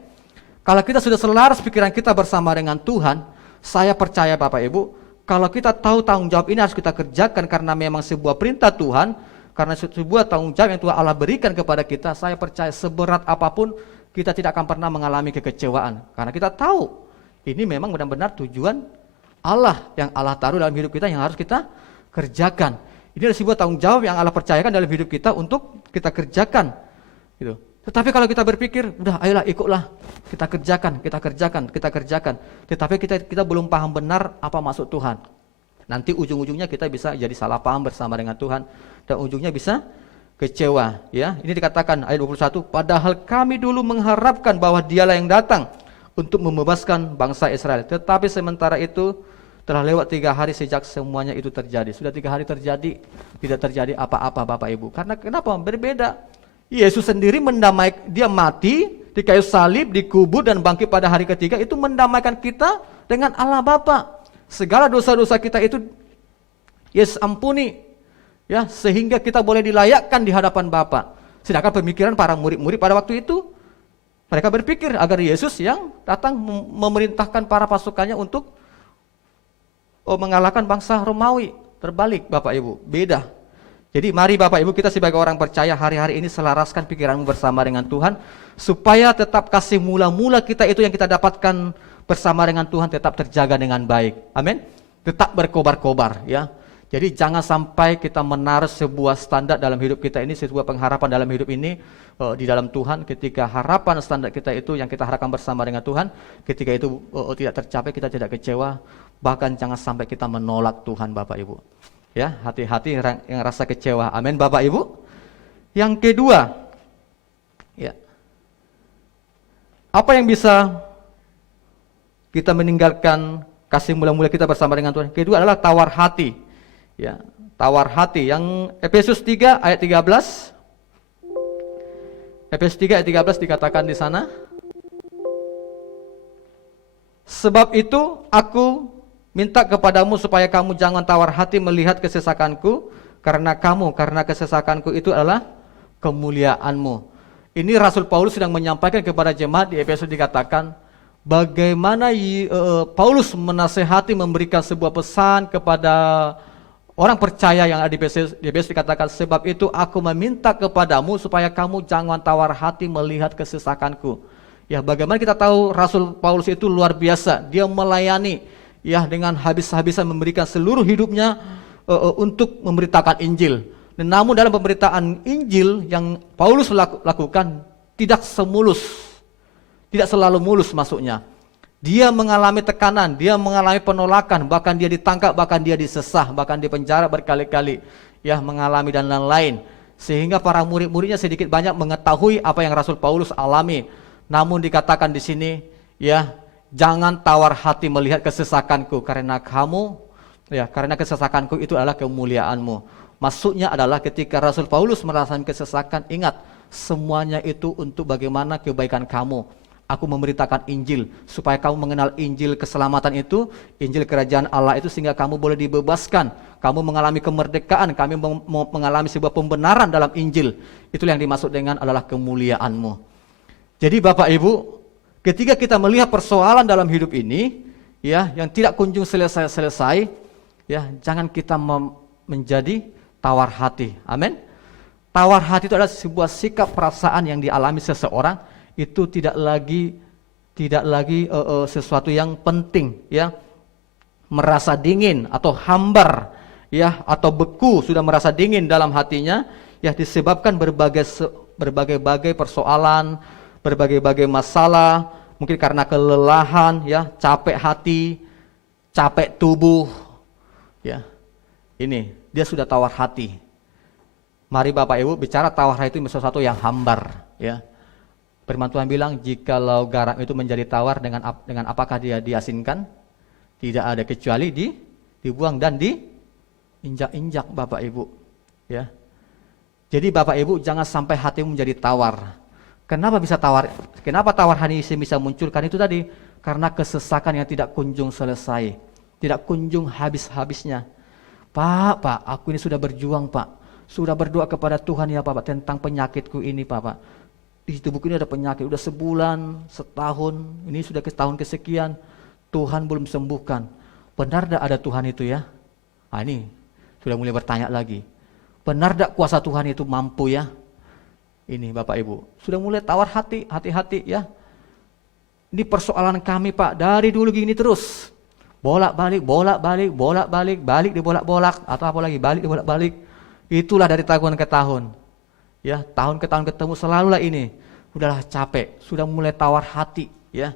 Kalau kita sudah selaras pikiran kita bersama dengan Tuhan, saya percaya Bapak Ibu, kalau kita tahu tanggung jawab ini harus kita kerjakan karena memang sebuah perintah Tuhan, karena sebuah tanggung jawab yang Tuhan Allah berikan kepada kita, saya percaya seberat apapun kita tidak akan pernah mengalami kekecewaan. Karena kita tahu ini memang benar-benar tujuan Allah yang Allah taruh dalam hidup kita yang harus kita kerjakan. Ini adalah sebuah tanggung jawab yang Allah percayakan dalam hidup kita untuk kita kerjakan. Gitu. Tetapi kalau kita berpikir, udah ayolah ikutlah, kita kerjakan. Tetapi kita belum paham benar apa maksud Tuhan. Nanti ujung-ujungnya kita bisa jadi salah paham bersama dengan Tuhan. Dan ujungnya bisa kecewa. Ya, ini dikatakan ayat 21, padahal kami dulu mengharapkan bahwa dialah yang datang untuk membebaskan bangsa Israel. Tetapi sementara itu telah lewat 3 hari sejak semuanya itu terjadi. Sudah 3 hari terjadi, tidak terjadi apa-apa Bapak Ibu. Karena kenapa? Berbeda. Yesus sendiri dia mati di kayu salib, dikubur dan bangkit pada hari ketiga, itu mendamaikan kita dengan Allah Bapa. Segala dosa-dosa kita itu Yesus ampuni, ya, sehingga kita boleh dilayakkan di hadapan Bapa. Sedangkan pemikiran para murid-murid pada waktu itu, mereka berpikir agar Yesus yang datang memerintahkan para pasukannya untuk mengalahkan bangsa Romawi. Terbalik Bapak Ibu, beda. Jadi mari Bapak Ibu kita sebagai orang percaya hari-hari ini selaraskan pikiranmu bersama dengan Tuhan, supaya tetap kasih mula-mula kita itu yang kita dapatkan bersama dengan Tuhan tetap terjaga dengan baik. Amin. Tetap berkobar-kobar, ya. Jadi jangan sampai kita menaruh sebuah standar dalam hidup kita ini, sebuah pengharapan dalam hidup ini di dalam Tuhan. Ketika harapan standar kita itu yang kita harapkan bersama dengan Tuhan, ketika itu tidak tercapai, kita tidak kecewa. Bahkan jangan sampai kita menolak Tuhan Bapak Ibu. Ya, hati-hati yang rasa kecewa. Amin Bapak Ibu. Yang kedua, ya, apa yang bisa kita meninggalkan kasih mula-mula kita bersama dengan Tuhan? Kedua adalah tawar hati. Ya, tawar hati. Yang Efesus 3 ayat 13. Efesus 3 ayat 13 dikatakan di sana. Sebab itu aku minta kepadamu supaya kamu jangan tawar hati melihat kesesakanku, karena kesesakanku itu adalah kemuliaanmu. Ini Rasul Paulus sedang menyampaikan kepada jemaat di Efesus, dikatakan bagaimana Paulus menasehati, memberikan sebuah pesan kepada orang percaya yang ada di Efesus, dikatakan sebab itu aku meminta kepadamu supaya kamu jangan tawar hati melihat kesesakanku. Ya, bagaimana kita tahu Rasul Paulus itu luar biasa, dia melayani, ya, dengan habis-habisan memberikan seluruh hidupnya untuk memberitakan Injil. Dan namun dalam pemberitaan Injil yang Paulus lakukan tidak selalu mulus masuknya. Dia mengalami tekanan, dia mengalami penolakan, bahkan dia ditangkap, bahkan dia disesah, bahkan dipenjara berkali-kali, ya, mengalami dan lain-lain. Sehingga para murid-muridnya sedikit banyak mengetahui apa yang Rasul Paulus alami. Namun dikatakan di sini, ya, jangan tawar hati melihat kesesakanku, karena kesesakanku itu adalah kemuliaanmu. Maksudnya adalah ketika Rasul Paulus merasakan kesesakan, ingat, semuanya itu untuk bagaimana kebaikan kamu. Aku memberitakan Injil, supaya kamu mengenal Injil keselamatan itu, Injil kerajaan Allah itu, sehingga kamu boleh dibebaskan, kamu mengalami kemerdekaan, kami mengalami sebuah pembenaran dalam Injil. Itulah yang dimaksud dengan adalah kemuliaanmu. Jadi Bapak Ibu, ketika kita melihat persoalan dalam hidup ini, ya, yang tidak kunjung selesai, ya, jangan kita menjadi tawar hati. Amin. Tawar hati itu adalah sebuah sikap perasaan yang dialami seseorang, itu tidak lagi sesuatu yang penting, ya. Merasa dingin atau hambar, ya, atau beku, sudah merasa dingin dalam hatinya, ya, disebabkan berbagai persoalan, berbagai masalah, mungkin karena kelelahan, ya, capek hati, capek tubuh, ya. Ini dia sudah tawar hati. Mari Bapak Ibu bicara tawar hati itu sesuatu yang hambar, ya. Firman Tuhan bilang, jikalau garam itu menjadi tawar, dengan apakah dia diasinkan? Tidak ada, kecuali dibuang dan diinjak-injak Bapak Ibu, ya. Jadi Bapak Ibu jangan sampai hatimu menjadi tawar. Kenapa bisa tawar? Kenapa tawar hati bisa muncul? Karena itu tadi, karena kesesakan yang tidak kunjung selesai, tidak kunjung habis-habisnya. Pak, aku ini sudah berjuang Pak, sudah berdoa kepada Tuhan ya Pak tentang penyakitku ini Pak. Di tubuhku ini ada penyakit, udah sebulan, setahun, ini sudah tahun kesekian, Tuhan belum sembuhkan. Benar tidak ada Tuhan itu ya? Nah ini, sudah mulai bertanya lagi. Benar tidak kuasa Tuhan itu mampu ya? Ini Bapak Ibu, sudah mulai tawar hati-hati ya. Ini persoalan kami Pak, dari dulu gini terus. Bolak-balik, balik dibolak-bolak, atau apa lagi, balik dibolak-balik. Itulah dari tahun ke tahun. Ya, tahun ke tahun ketemu selalulah ini. Udahlah capek, sudah mulai tawar hati ya.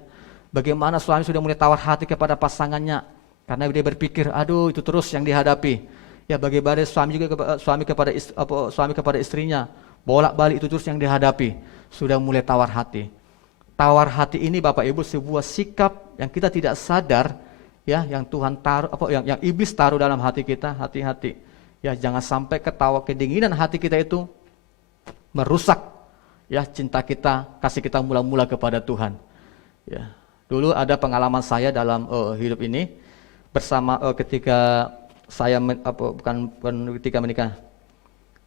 Bagaimana suami sudah mulai tawar hati kepada pasangannya karena dia berpikir, aduh itu terus yang dihadapi. Ya, bagaimana suami kepada istrinya, bolak-balik itu terus yang dihadapi. Sudah mulai tawar hati. Tawar hati ini Bapak Ibu sebuah sikap yang kita tidak sadar ya, yang Tuhan taruh yang iblis taruh dalam hati kita. Hati-hati. Ya, jangan sampai kedinginan hati kita itu merusak ya cinta kita, kasih kita mula-mula kepada Tuhan. Ya. Dulu ada pengalaman saya dalam hidup ini bersama ketika saya ketika menikah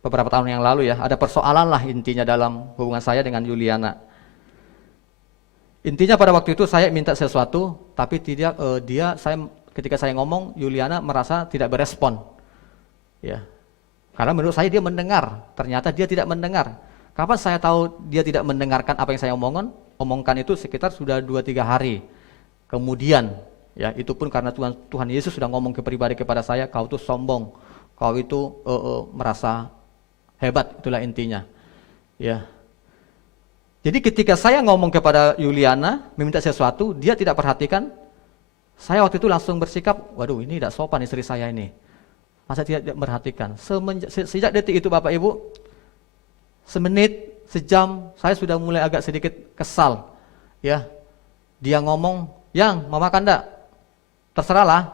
beberapa tahun yang lalu ya, ada persoalan lah intinya dalam hubungan saya dengan Yuliana. Intinya pada waktu itu saya minta sesuatu, tapi ketika saya ngomong, Yuliana merasa tidak berespon. Ya. Karena menurut saya dia mendengar, ternyata dia tidak mendengar. Kapan saya tahu dia tidak mendengarkan apa yang saya omongkan itu sekitar sudah 2-3 hari. Kemudian, ya itu pun karena Tuhan Yesus sudah ngomong pribadi kepada saya, kau itu sombong, kau itu merasa hebat, itulah intinya. Ya. Jadi ketika saya ngomong kepada Yuliana, meminta sesuatu, dia tidak perhatikan, saya waktu itu langsung bersikap, waduh ini tidak sopan istri saya ini. Masa tidak perhatikan? Sejak detik itu Bapak Ibu, semenit, sejam, saya sudah mulai agak sedikit kesal. Ya, dia ngomong, yang mau makan enggak? Terserahlah.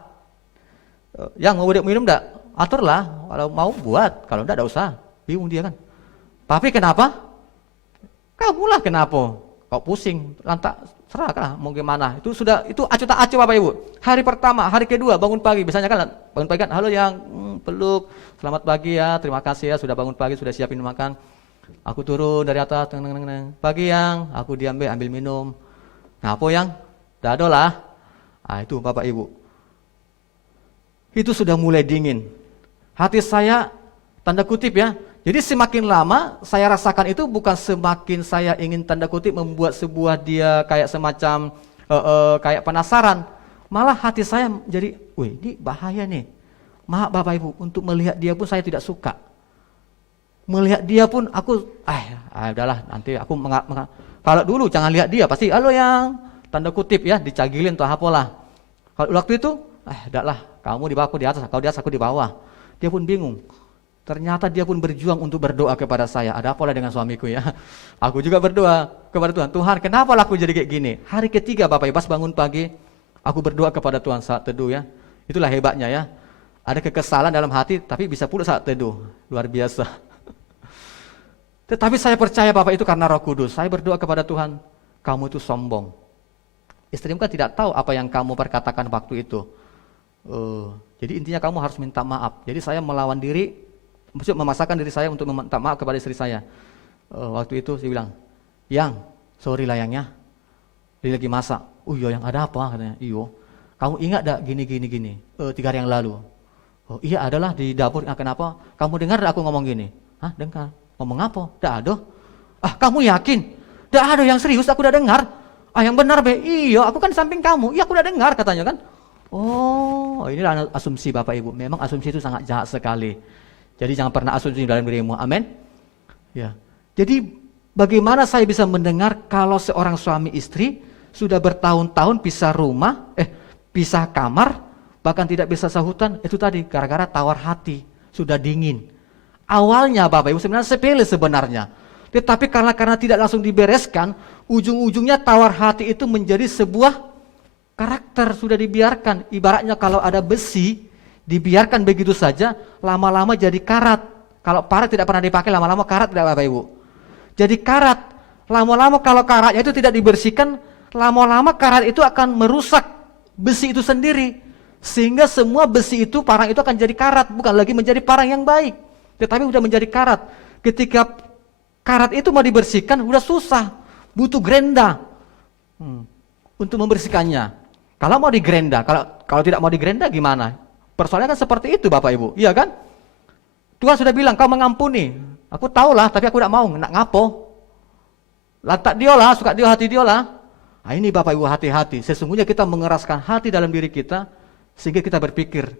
Yang mau minum enggak? Aturlah, kalau mau buat, kalau enggak usah. Bingung dia kan. Tapi kenapa? Kamulah kenapa? Kau pusing, lantak, serahlah mau gimana. Itu acuh tak acuh Bapak Ibu. Hari pertama, hari kedua bangun pagi, biasanya kan bangun pagi kan, halo yang peluk, selamat pagi ya, terima kasih ya sudah bangun pagi, sudah siapin makan. Aku turun dari atas, pagi yang, aku ambil minum. Ngapa yang? Dado lah. Nah, itu Bapak Ibu. Itu sudah mulai dingin. Hati saya, tanda kutip ya, jadi semakin lama saya rasakan itu bukan semakin saya ingin tanda kutip membuat sebuah dia kayak semacam kayak penasaran. Malah hati saya jadi, wih ini bahaya nih. Maaf Bapak Ibu, untuk melihat dia pun saya tidak suka. Melihat dia pun aku, udahlah nanti aku kalau dulu jangan lihat dia pasti, halo yang tanda kutip ya dicagilin atau apalah. Kalau waktu itu, udahlah kamu di bawah aku di atas, kau di atas aku di bawah. Dia pun bingung. Ternyata dia pun berjuang untuk berdoa kepada saya. Ada apalah dengan suamiku ya. Aku juga berdoa kepada Tuhan. Tuhan, kenapa aku jadi kayak gini? Hari ketiga Bapak Ibu, pas bangun pagi, aku berdoa kepada Tuhan saat teduh ya. Itulah hebatnya ya. Ada kekesalan dalam hati, tapi bisa pula saat teduh. Luar biasa. Tetapi saya percaya Bapak itu karena Roh Kudus. Saya berdoa kepada Tuhan, kamu itu sombong. Istrimu kan tidak tahu apa yang kamu perkatakan waktu itu. Jadi intinya kamu harus minta maaf. Jadi saya melawan diri, memaksakan diri saya untuk meminta maaf kepada istri saya. Waktu itu saya bilang, yang, sorry lah yang ya, dia lagi masak. Iya yang ada apa? Katanya, iyo. Kamu ingat gak gini? 3 hari yang lalu. Oh iya adalah di dapur. Kenapa? Kamu dengar aku ngomong gini? Hah dengar? Ngomong apa? Dak ada. Kamu yakin? Dak ada yang serius, aku udah dengar. Yang benar be, iya aku kan samping kamu. Iya aku udah dengar katanya kan. Oh inilah asumsi Bapak Ibu. Memang asumsi itu sangat jahat sekali. Jadi jangan pernah asumsi dalam dirimu, amin. Ya. Jadi bagaimana saya bisa mendengar kalau seorang suami istri sudah bertahun-tahun pisah rumah, pisah kamar, bahkan tidak bisa sahutan, itu tadi gara-gara tawar hati, sudah dingin. Awalnya Bapak Ibu sebenarnya sepele sebenarnya. Tetapi karena tidak langsung dibereskan, ujung-ujungnya tawar hati itu menjadi sebuah karakter, sudah dibiarkan. Ibaratnya kalau ada besi, dibiarkan begitu saja, lama-lama jadi karat. Kalau parat tidak pernah dipakai, lama-lama karat tidak Bapak Ibu. Jadi karat, lama-lama kalau karatnya itu tidak dibersihkan, lama-lama karat itu akan merusak besi itu sendiri. Sehingga semua besi itu, parang itu akan jadi karat, bukan lagi menjadi parang yang baik, tetapi sudah menjadi karat. Ketika karat itu mau dibersihkan, udah susah, butuh gerenda untuk membersihkannya. Kalau mau digerenda, kalau tidak mau digerenda gimana? Persoalannya kan seperti itu Bapak Ibu, iya kan? Tuhan sudah bilang, kau mengampuni. Aku tahulah, tapi aku tidak mau, nak ngapo. Lantak diolah, suka dia hati diolah. Nah ini Bapak Ibu hati-hati, sesungguhnya kita mengeraskan hati dalam diri kita, sehingga kita berpikir,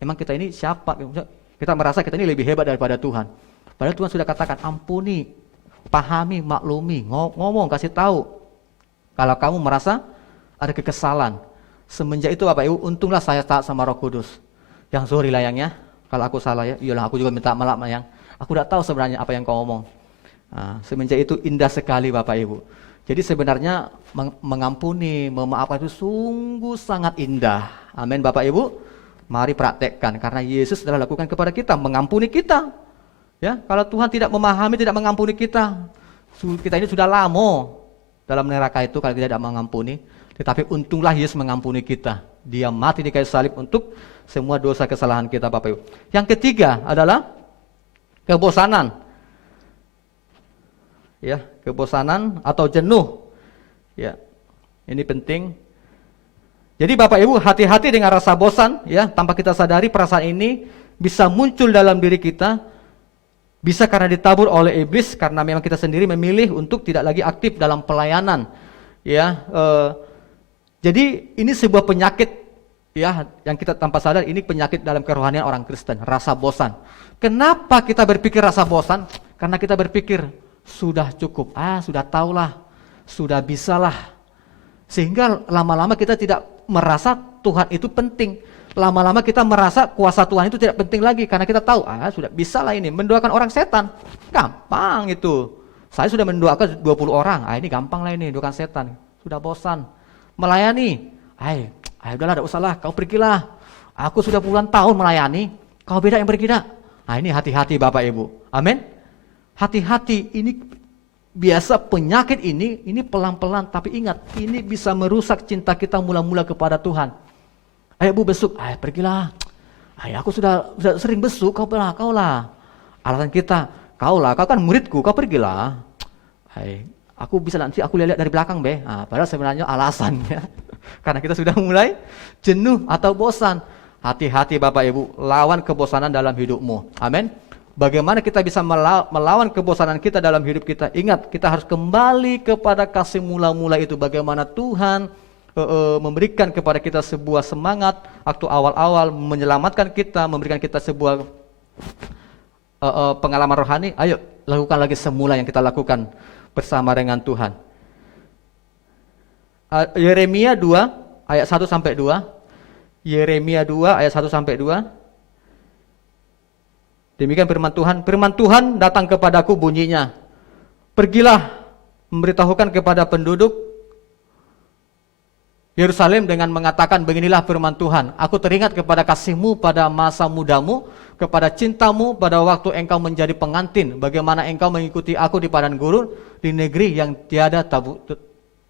emang kita ini siapa? Kita merasa kita ini lebih hebat daripada Tuhan. Padahal Tuhan sudah katakan, ampuni, pahami, maklumi, ngomong, kasih tahu. Kalau kamu merasa ada kekesalan, semenjak itu Bapak Ibu, untunglah saya taat sama Roh Kudus. Yang sorry lah yang ya, kalau aku salah ya, iyalah aku juga minta maaf yang. Aku tidak tahu sebenarnya apa yang kau ngomong. Nah, semenjak itu indah sekali Bapak Ibu. Jadi sebenarnya mengampuni, memaafkan itu sungguh sangat indah. Amin Bapak Ibu. Mari praktekkan, karena Yesus telah lakukan kepada kita, mengampuni kita. Ya, kalau Tuhan tidak memahami, tidak mengampuni kita ini sudah lama dalam neraka itu kalau tidak mengampuni. Tetapi untunglah Yesus mengampuni kita. Dia mati di kayu salib untuk semua dosa kesalahan kita Bapak Ibu. Yang ketiga adalah kebosanan. Ya, kebosanan atau jenuh. Ya. Ini penting. Jadi Bapak Ibu hati-hati dengan rasa bosan ya, tanpa kita sadari perasaan ini bisa muncul dalam diri kita. Bisa karena ditabur oleh iblis, karena memang kita sendiri memilih untuk tidak lagi aktif dalam pelayanan. Ya, jadi ini sebuah penyakit ya yang kita tanpa sadar, ini penyakit dalam kerohanian orang Kristen, rasa bosan. Kenapa kita berpikir rasa bosan? Karena kita berpikir sudah cukup, sudah tahulah, sudah bisalah. Sehingga lama-lama kita tidak merasa Tuhan itu penting. Lama-lama kita merasa kuasa Tuhan itu tidak penting lagi, karena kita tahu, sudah bisa lah ini, mendoakan orang setan, gampang itu. Saya sudah mendoakan 20 orang, ini gampang lah ini, doakan setan, sudah bosan. Melayani, udahlah, tidak usahlah, kau pergilah. Aku sudah puluhan tahun melayani, kau beda yang pergi dah. Ini hati-hati Bapak Ibu, amin. Hati-hati, ini biasa penyakit ini pelan-pelan, tapi ingat, ini bisa merusak cinta kita mula-mula kepada Tuhan. Ayo Bu besuk, pergilah. Aku sudah sering besuk, kau lah. Alasan kita, kau kan muridku, kau pergilah. Aku bisa nanti aku lihat dari belakang padahal sebenarnya alasannya karena kita sudah mulai jenuh atau bosan. Hati-hati Bapak Ibu, lawan kebosanan dalam hidupmu. Amin. Bagaimana kita bisa melawan kebosanan kita dalam hidup kita? Ingat, kita harus kembali kepada kasih mula-mula itu. Bagaimana Tuhan memberikan kepada kita sebuah semangat waktu awal-awal, menyelamatkan kita, memberikan kita sebuah pengalaman rohani. Ayo lakukan lagi semula yang kita lakukan bersama dengan Tuhan. Yeremia 2 ayat 1 sampai 2. Yeremia 2 ayat 1 sampai 2. Demikian firman Tuhan datang kepadaku bunyinya, pergilah memberitahukan kepada penduduk Yerusalem dengan mengatakan, beginilah firman Tuhan, aku teringat kepada kasihmu pada masa mudamu, kepada cintamu pada waktu engkau menjadi pengantin, bagaimana engkau mengikuti aku di padang gurun, di negeri yang tiada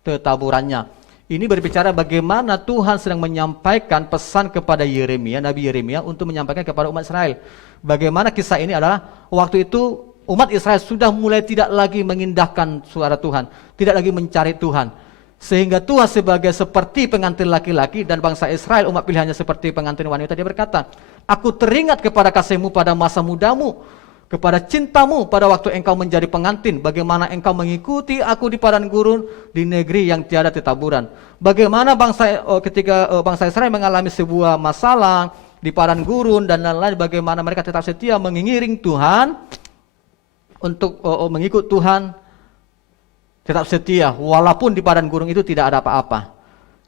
tetaburannya. Ini berbicara bagaimana Tuhan sedang menyampaikan pesan kepada Yeremia, Nabi Yeremia, untuk menyampaikan kepada umat Israel. Bagaimana kisah ini adalah, waktu itu umat Israel sudah mulai tidak lagi mengindahkan suara Tuhan, tidak lagi mencari Tuhan. Sehingga Tuhan sebagai seperti pengantin laki-laki dan bangsa Israel, umat pilihannya seperti pengantin wanita, dia berkata, aku teringat kepada kasihmu pada masa mudamu, kepada cintamu pada waktu engkau menjadi pengantin, bagaimana engkau mengikuti aku di padang gurun, di negeri yang tiada tetaburan. Bagaimana ketika bangsa Israel mengalami sebuah masalah di padang gurun dan lain-lain, bagaimana mereka tetap setia mengiring Tuhan, untuk mengikut Tuhan, tetap setia, walaupun di padang gurun itu tidak ada apa-apa.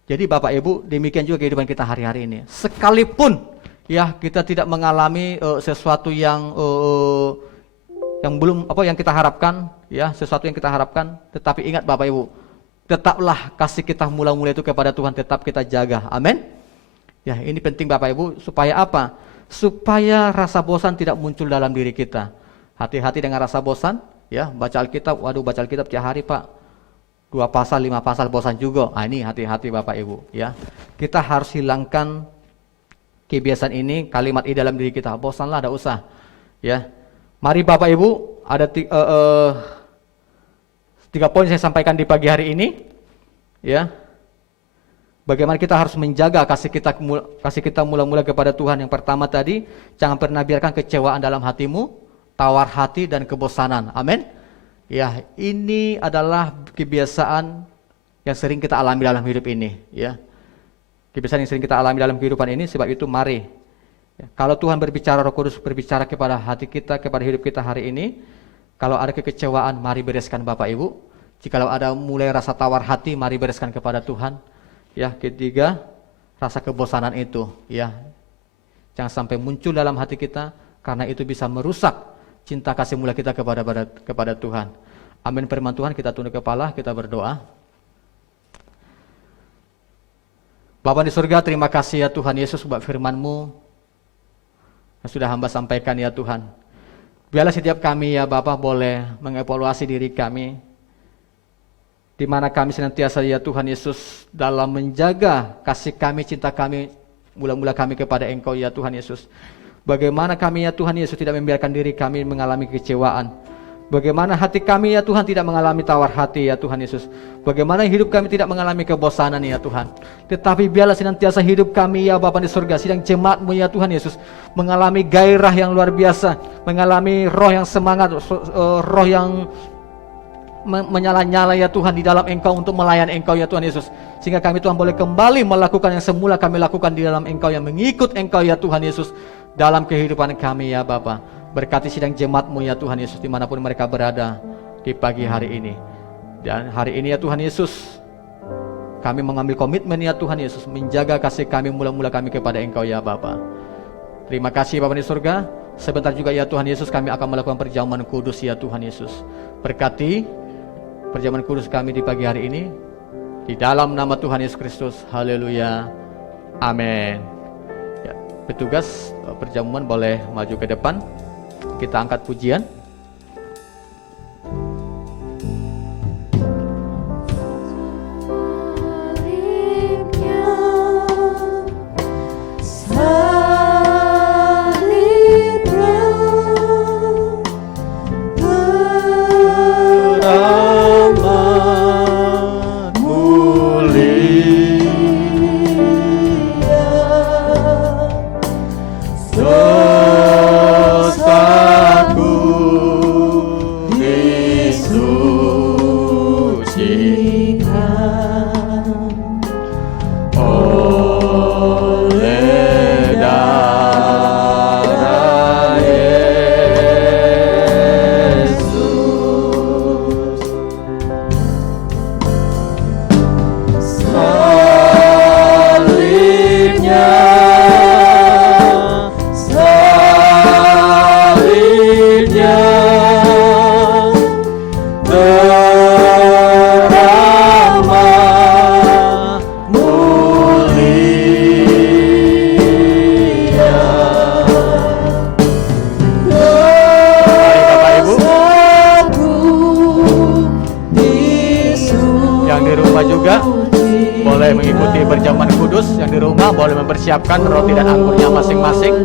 Jadi Bapak Ibu, demikian juga kehidupan kita hari-hari ini. Sekalipun ya kita tidak mengalami sesuatu yang belum yang kita harapkan, ya sesuatu yang kita harapkan, tetapi ingat Bapak Ibu, tetaplah kasih kita mula-mula itu kepada Tuhan tetap kita jaga. Amin. Ya ini penting Bapak Ibu, supaya apa? Supaya rasa bosan tidak muncul dalam diri kita. Hati-hati dengan rasa bosan. Ya, baca Alkitab, baca Alkitab tiap hari Pak. 2 pasal, 5 pasal bosan juga. Ini hati-hati Bapak Ibu ya. Kita harus hilangkan kebiasaan ini, kalimat ini dalam diri kita. Bosanlah, tidak usah. Ya. Mari Bapak Ibu, ada 3 poin saya sampaikan di pagi hari ini. Ya. Bagaimana kita harus menjaga kasih kita mula-mula kepada Tuhan. Yang pertama tadi, jangan pernah biarkan kecewaan dalam hatimu, tawar hati dan kebosanan. Amin. Ya, ini adalah kebiasaan yang sering kita alami dalam hidup ini, ya. Kebiasaan yang sering kita alami dalam kehidupan ini, sebab itu mari. Ya, kalau Tuhan berbicara, Roh Kudus berbicara kepada hati kita, kepada hidup kita hari ini, kalau ada kekecewaan, mari bereskan Bapak Ibu. Jikalau ada mulai rasa tawar hati, mari bereskan kepada Tuhan. Ya, ketiga, rasa kebosanan itu, ya. Jangan sampai muncul dalam hati kita, karena itu bisa merusak cinta kasih mulia kita kepada Tuhan. Amin firman Tuhan, kita tunduk kepala, kita berdoa. Bapa di surga, terima kasih ya Tuhan Yesus buat firman-Mu yang sudah hamba sampaikan ya Tuhan. Biarlah setiap kami ya Bapa boleh mengevaluasi diri kami, di mana kami senantiasa ya Tuhan Yesus dalam menjaga kasih kami, cinta kami, mula-mula kami kepada Engkau ya Tuhan Yesus. Bagaimana kami ya Tuhan Yesus tidak membiarkan diri kami mengalami kekecewaan. Bagaimana hati kami ya Tuhan tidak mengalami tawar hati ya Tuhan Yesus. Bagaimana hidup kami tidak mengalami kebosanan ya Tuhan. Tetapi biarlah senantiasa hidup kami ya Bapa di surga, sidang jemaat-Mu ya Tuhan Yesus, mengalami gairah yang luar biasa, mengalami roh yang semangat, roh yang menyala-nyala ya Tuhan di dalam Engkau untuk melayani Engkau ya Tuhan Yesus. Sehingga kami Tuhan boleh kembali melakukan yang semula kami lakukan di dalam Engkau, yang mengikut Engkau ya Tuhan Yesus dalam kehidupan kami ya Bapa. Berkati sidang jemaat-Mu ya Tuhan Yesus dimanapun mereka berada di pagi hari ini. Dan hari ini ya Tuhan Yesus, kami mengambil komitmen ya Tuhan Yesus, menjaga kasih kami mula-mula kami kepada Engkau ya Bapa. Terima kasih Bapa di surga. Sebentar juga ya Tuhan Yesus kami akan melakukan perjamuan kudus ya Tuhan Yesus. Berkati perjamuan kudus kami di pagi hari ini, di dalam nama Tuhan Yesus Kristus. Haleluya. Amin. Ya, petugas perjamuan boleh maju ke depan. Kita angkat pujian. Siapkan roti dan anggurnya masing-masing.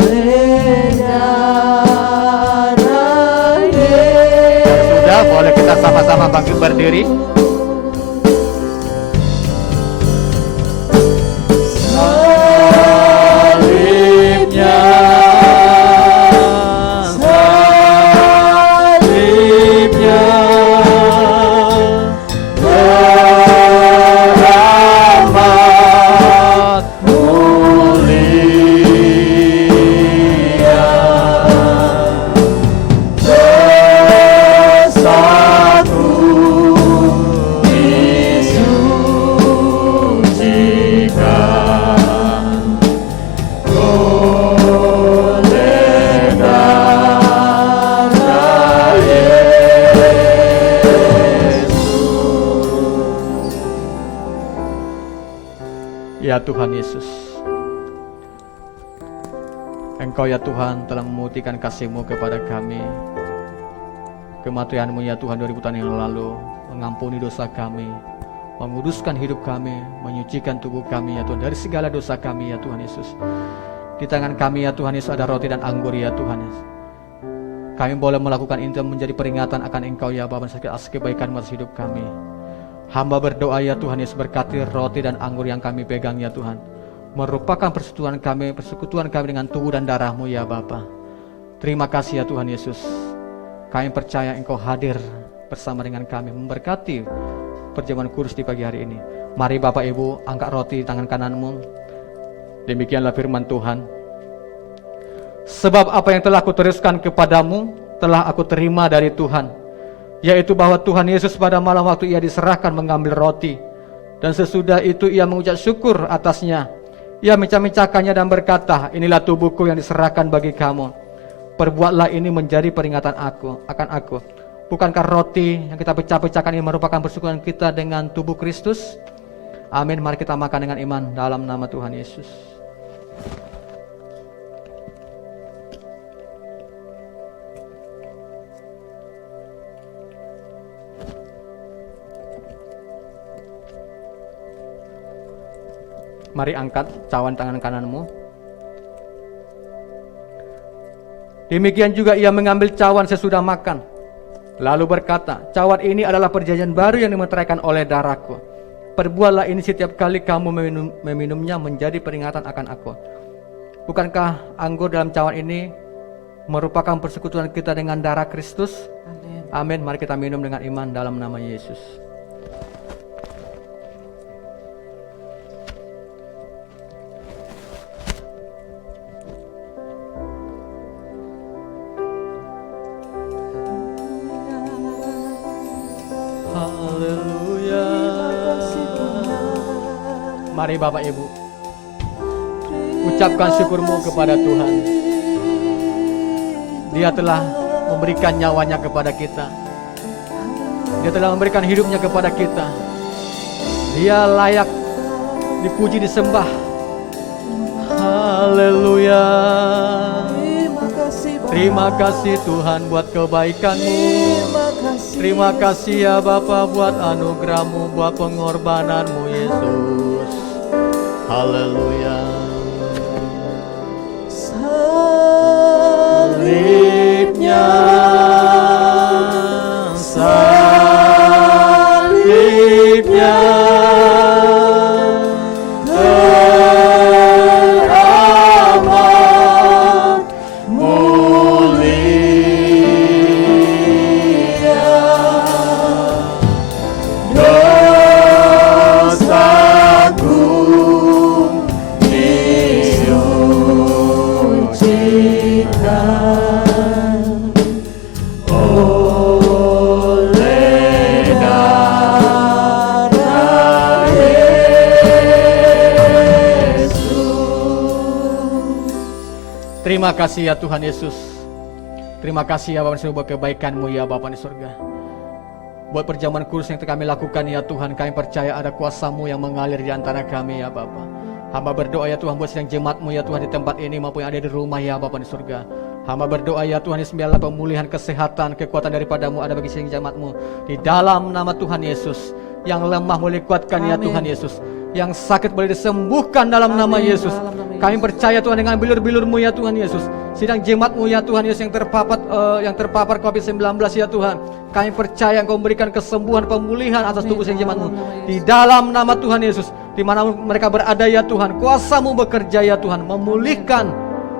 Dan sudah, boleh kita sama-sama bangkit berdiri. Ya Tuhan Yesus, Engkau ya Tuhan telah membuktikan kasih-Mu kepada kami. kematian-Mu ya Tuhan 2000 tahun yang lalu, mengampuni dosa kami, menguduskan hidup kami, menyucikan tubuh kami ya Tuhan dari segala dosa kami ya Tuhan Yesus. Di tangan kami ya Tuhan Yesus ada roti dan anggur ya Tuhan Yesus. Kami boleh melakukan ini menjadi peringatan akan Engkau ya Bapa atas kebaikan atas hidup kami. Hamba berdoa ya Tuhan Yesus, berkati roti dan anggur yang kami pegang ya Tuhan, merupakan persekutuan kami dengan tubuh dan darah-Mu ya Bapa. Terima kasih ya Tuhan Yesus. Kami percaya Engkau hadir bersama dengan kami, memberkati perjamuan kudus di pagi hari ini. Mari Bapak Ibu angkat roti di tangan kananmu. Demikianlah firman Tuhan. Sebab apa yang telah aku teruskan kepadamu telah aku terima dari Tuhan, yaitu bahwa Tuhan Yesus pada malam waktu Ia diserahkan mengambil roti, dan sesudah itu Ia mengucap syukur atasnya. Ia mecah-mecahkannya dan berkata, inilah tubuhku yang diserahkan bagi kamu. Perbuatlah ini menjadi peringatan akan aku. Bukankah roti yang kita pecah-pecahkan ini merupakan persekutuan kita dengan tubuh Kristus? Amin. Mari kita makan dengan iman dalam nama Tuhan Yesus. Mari angkat cawan tangan kananmu. Demikian juga Ia mengambil cawan sesudah makan, lalu berkata, cawan ini adalah perjanjian baru yang dimeteraikan oleh darahku. Perbuatlah ini setiap kali kamu meminumnya menjadi peringatan akan aku. Bukankah anggur dalam cawan ini merupakan persekutuan kita dengan darah Kristus? Amin. Amin. Mari kita minum dengan iman dalam nama Yesus. Mari Bapak Ibu, ucapkan syukurmu kepada Tuhan. Dia telah memberikan nyawanya kepada kita. Dia telah memberikan hidupnya kepada kita. Dia layak dipuji, disembah. Haleluya. Terima kasih Tuhan buat kebaikan-Mu. Terima kasih ya Bapa buat anugerah-Mu, buat pengorbanan-Mu Yesus. Haleluya. Salibnya, salibnya teramat mulia. Dosaku disucikan oleh darah Yesus. Terima kasih ya Tuhan Yesus. Terima kasih ya Bapak buat kebaikan-Mu ya Bapa di surga. Buat perjamuan kudus yang kami lakukan ya Tuhan, kami percaya ada kuasa-Mu yang mengalir di antara kami ya Bapa. Hamba berdoa ya Tuhan buat sidang jemaat-Mu ya Tuhan di tempat ini maupun yang ada di rumah ya Bapa di surga. Hamba berdoa ya Tuhan Yesus, biarlah pemulihan kesehatan, kekuatan daripada-Mu ada bagi sidang jemaat-Mu. Di dalam nama Tuhan Yesus, yang lemah boleh dikuatkan ya Tuhan Yesus, yang sakit boleh disembuhkan dalam nama Yesus. Kami percaya Tuhan dengan bilur-bilur-Mu ya Tuhan Yesus. Sidang jemaat-Mu ya Tuhan Yesus yang terpapar COVID-19 ya Tuhan. Kami percaya Engkau memberikan kesembuhan, pemulihan atas tubuh sidang jemaat-Mu. Di dalam nama Tuhan Yesus, di mana mereka berada ya Tuhan, kuasa-Mu bekerja ya Tuhan, memulihkan,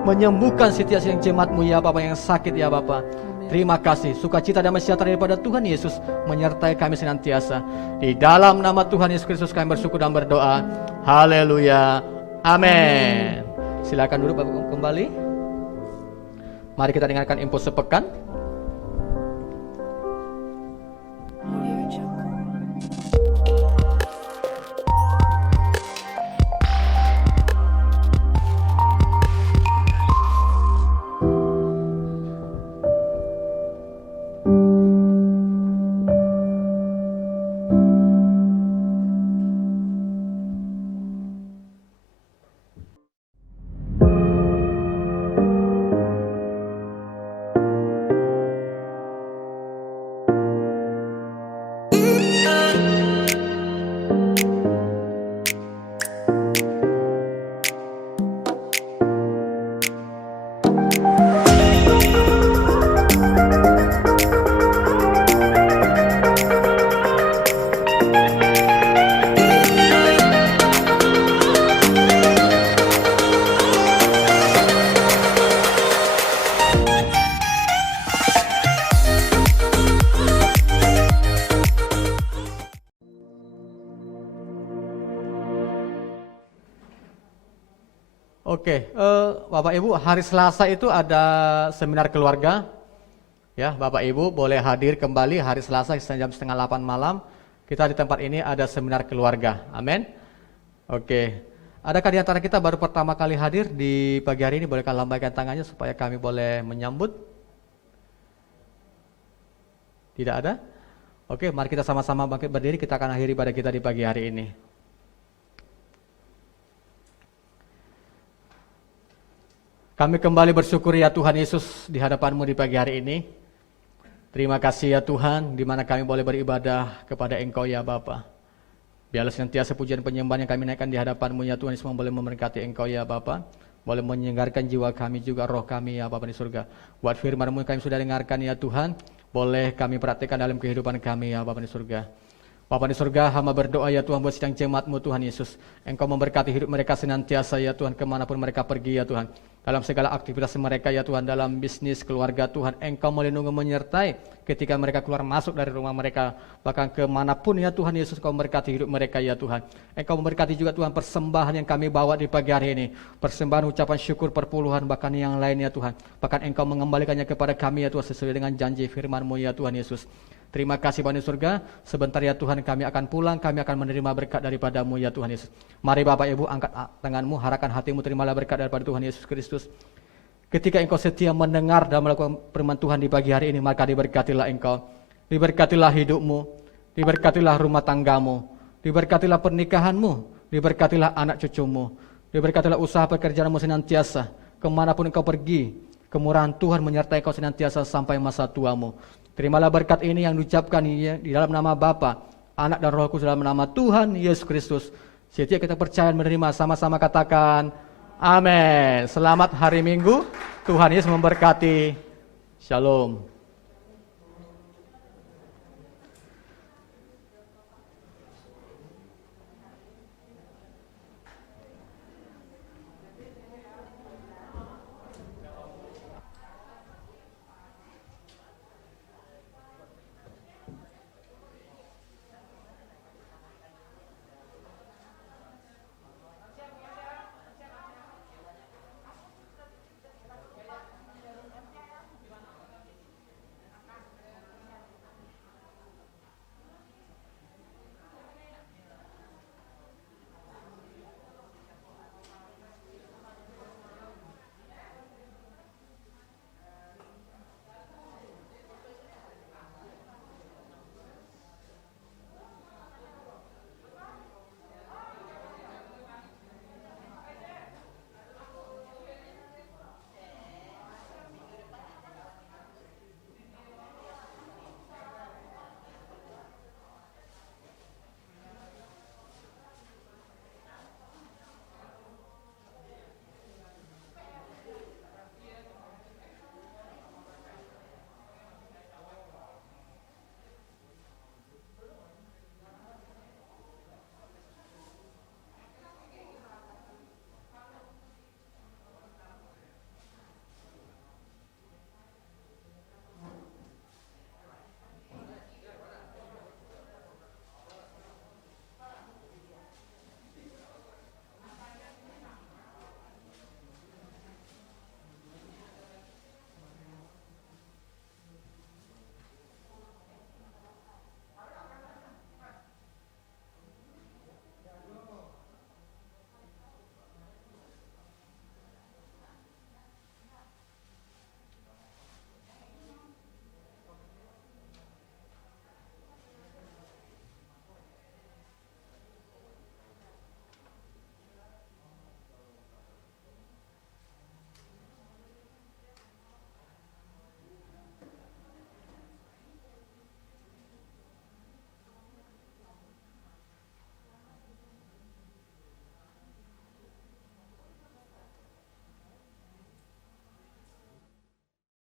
menyembuhkan setiap sidang jemaat-Mu ya Bapa yang sakit ya Bapa. Terima kasih, sukacita dan sejahtera daripada Tuhan Yesus menyertai kami senantiasa. Di dalam nama Tuhan Yesus Kristus kami bersyukur dan berdoa. Haleluya. Amin. Silakan duduk Bapak kembali. Mari kita dengarkan info sepekan. Oke, Bapak Ibu, hari Selasa itu ada seminar keluarga. Ya, Bapak Ibu boleh hadir kembali hari Selasa jam 7:30 malam. Kita di tempat ini ada seminar keluarga. Amin. Oke. Adakah di antara kita baru pertama kali hadir di pagi hari ini? Bolehkah lambaikan tangannya supaya kami boleh menyambut? Tidak ada? Oke, mari kita sama-sama bangkit berdiri. Kita akan akhiri pada kita di pagi hari ini. Kami kembali bersyukur ya Tuhan Yesus di hadapan-Mu di pagi hari ini. Terima kasih ya Tuhan, di mana kami boleh beribadah kepada Engkau ya Bapa. Biarlah senantiasa pujian penyembahan yang kami naikkan di hadapan-Mu ya Tuhan, semua boleh memberkati Engkau ya Bapa. Boleh menyegarkan jiwa kami juga, roh kami ya Bapa di surga. Buat firman-Mu yang kami sudah dengarkan ya Tuhan, boleh kami praktikkan dalam kehidupan kami ya Bapa di surga. Bapa di surga, hamba berdoa ya Tuhan buat sidang jemaat-Mu Tuhan Yesus. Engkau memberkati hidup mereka senantiasa ya Tuhan, kemanapun mereka pergi ya Tuhan. Dalam segala aktivitas mereka ya Tuhan, dalam bisnis, keluarga Tuhan, Engkau melindungi menyertai ketika mereka keluar masuk dari rumah mereka. Bahkan kemanapun ya Tuhan Yesus, Engkau memberkati hidup mereka ya Tuhan. Engkau memberkati juga Tuhan persembahan yang kami bawa di pagi hari ini. Persembahan ucapan syukur perpuluhan bahkan yang lain ya Tuhan. Bahkan Engkau mengembalikannya kepada kami ya Tuhan sesuai dengan janji firman-Mu ya Tuhan Yesus. Terima kasih Bapa di surga, sebentar ya Tuhan kami akan pulang, kami akan menerima berkat daripada-Mu ya Tuhan Yesus. Mari Bapak Ibu angkat tangan-Mu, harapkan hati-Mu, terimalah berkat daripada Tuhan Yesus Kristus. Ketika Engkau setia mendengar dan melakukan firman Tuhan di pagi hari ini, maka diberkatilah Engkau, diberkatilah hidupmu, diberkatilah rumah tanggamu, diberkatilah pernikahanmu, diberkatilah anak cucumu, diberkatilah usaha pekerjaanmu senantiasa, kemanapun Engkau pergi, kemurahan Tuhan menyertai Engkau senantiasa sampai masa tuamu. Terimalah berkat ini yang diucapkan di dalam nama Bapa, Anak dan Roh Kudus dalam nama Tuhan Yesus Kristus. Setiap kita percaya menerima, sama-sama katakan amin. Selamat hari Minggu, Tuhan Yesus memberkati. Shalom.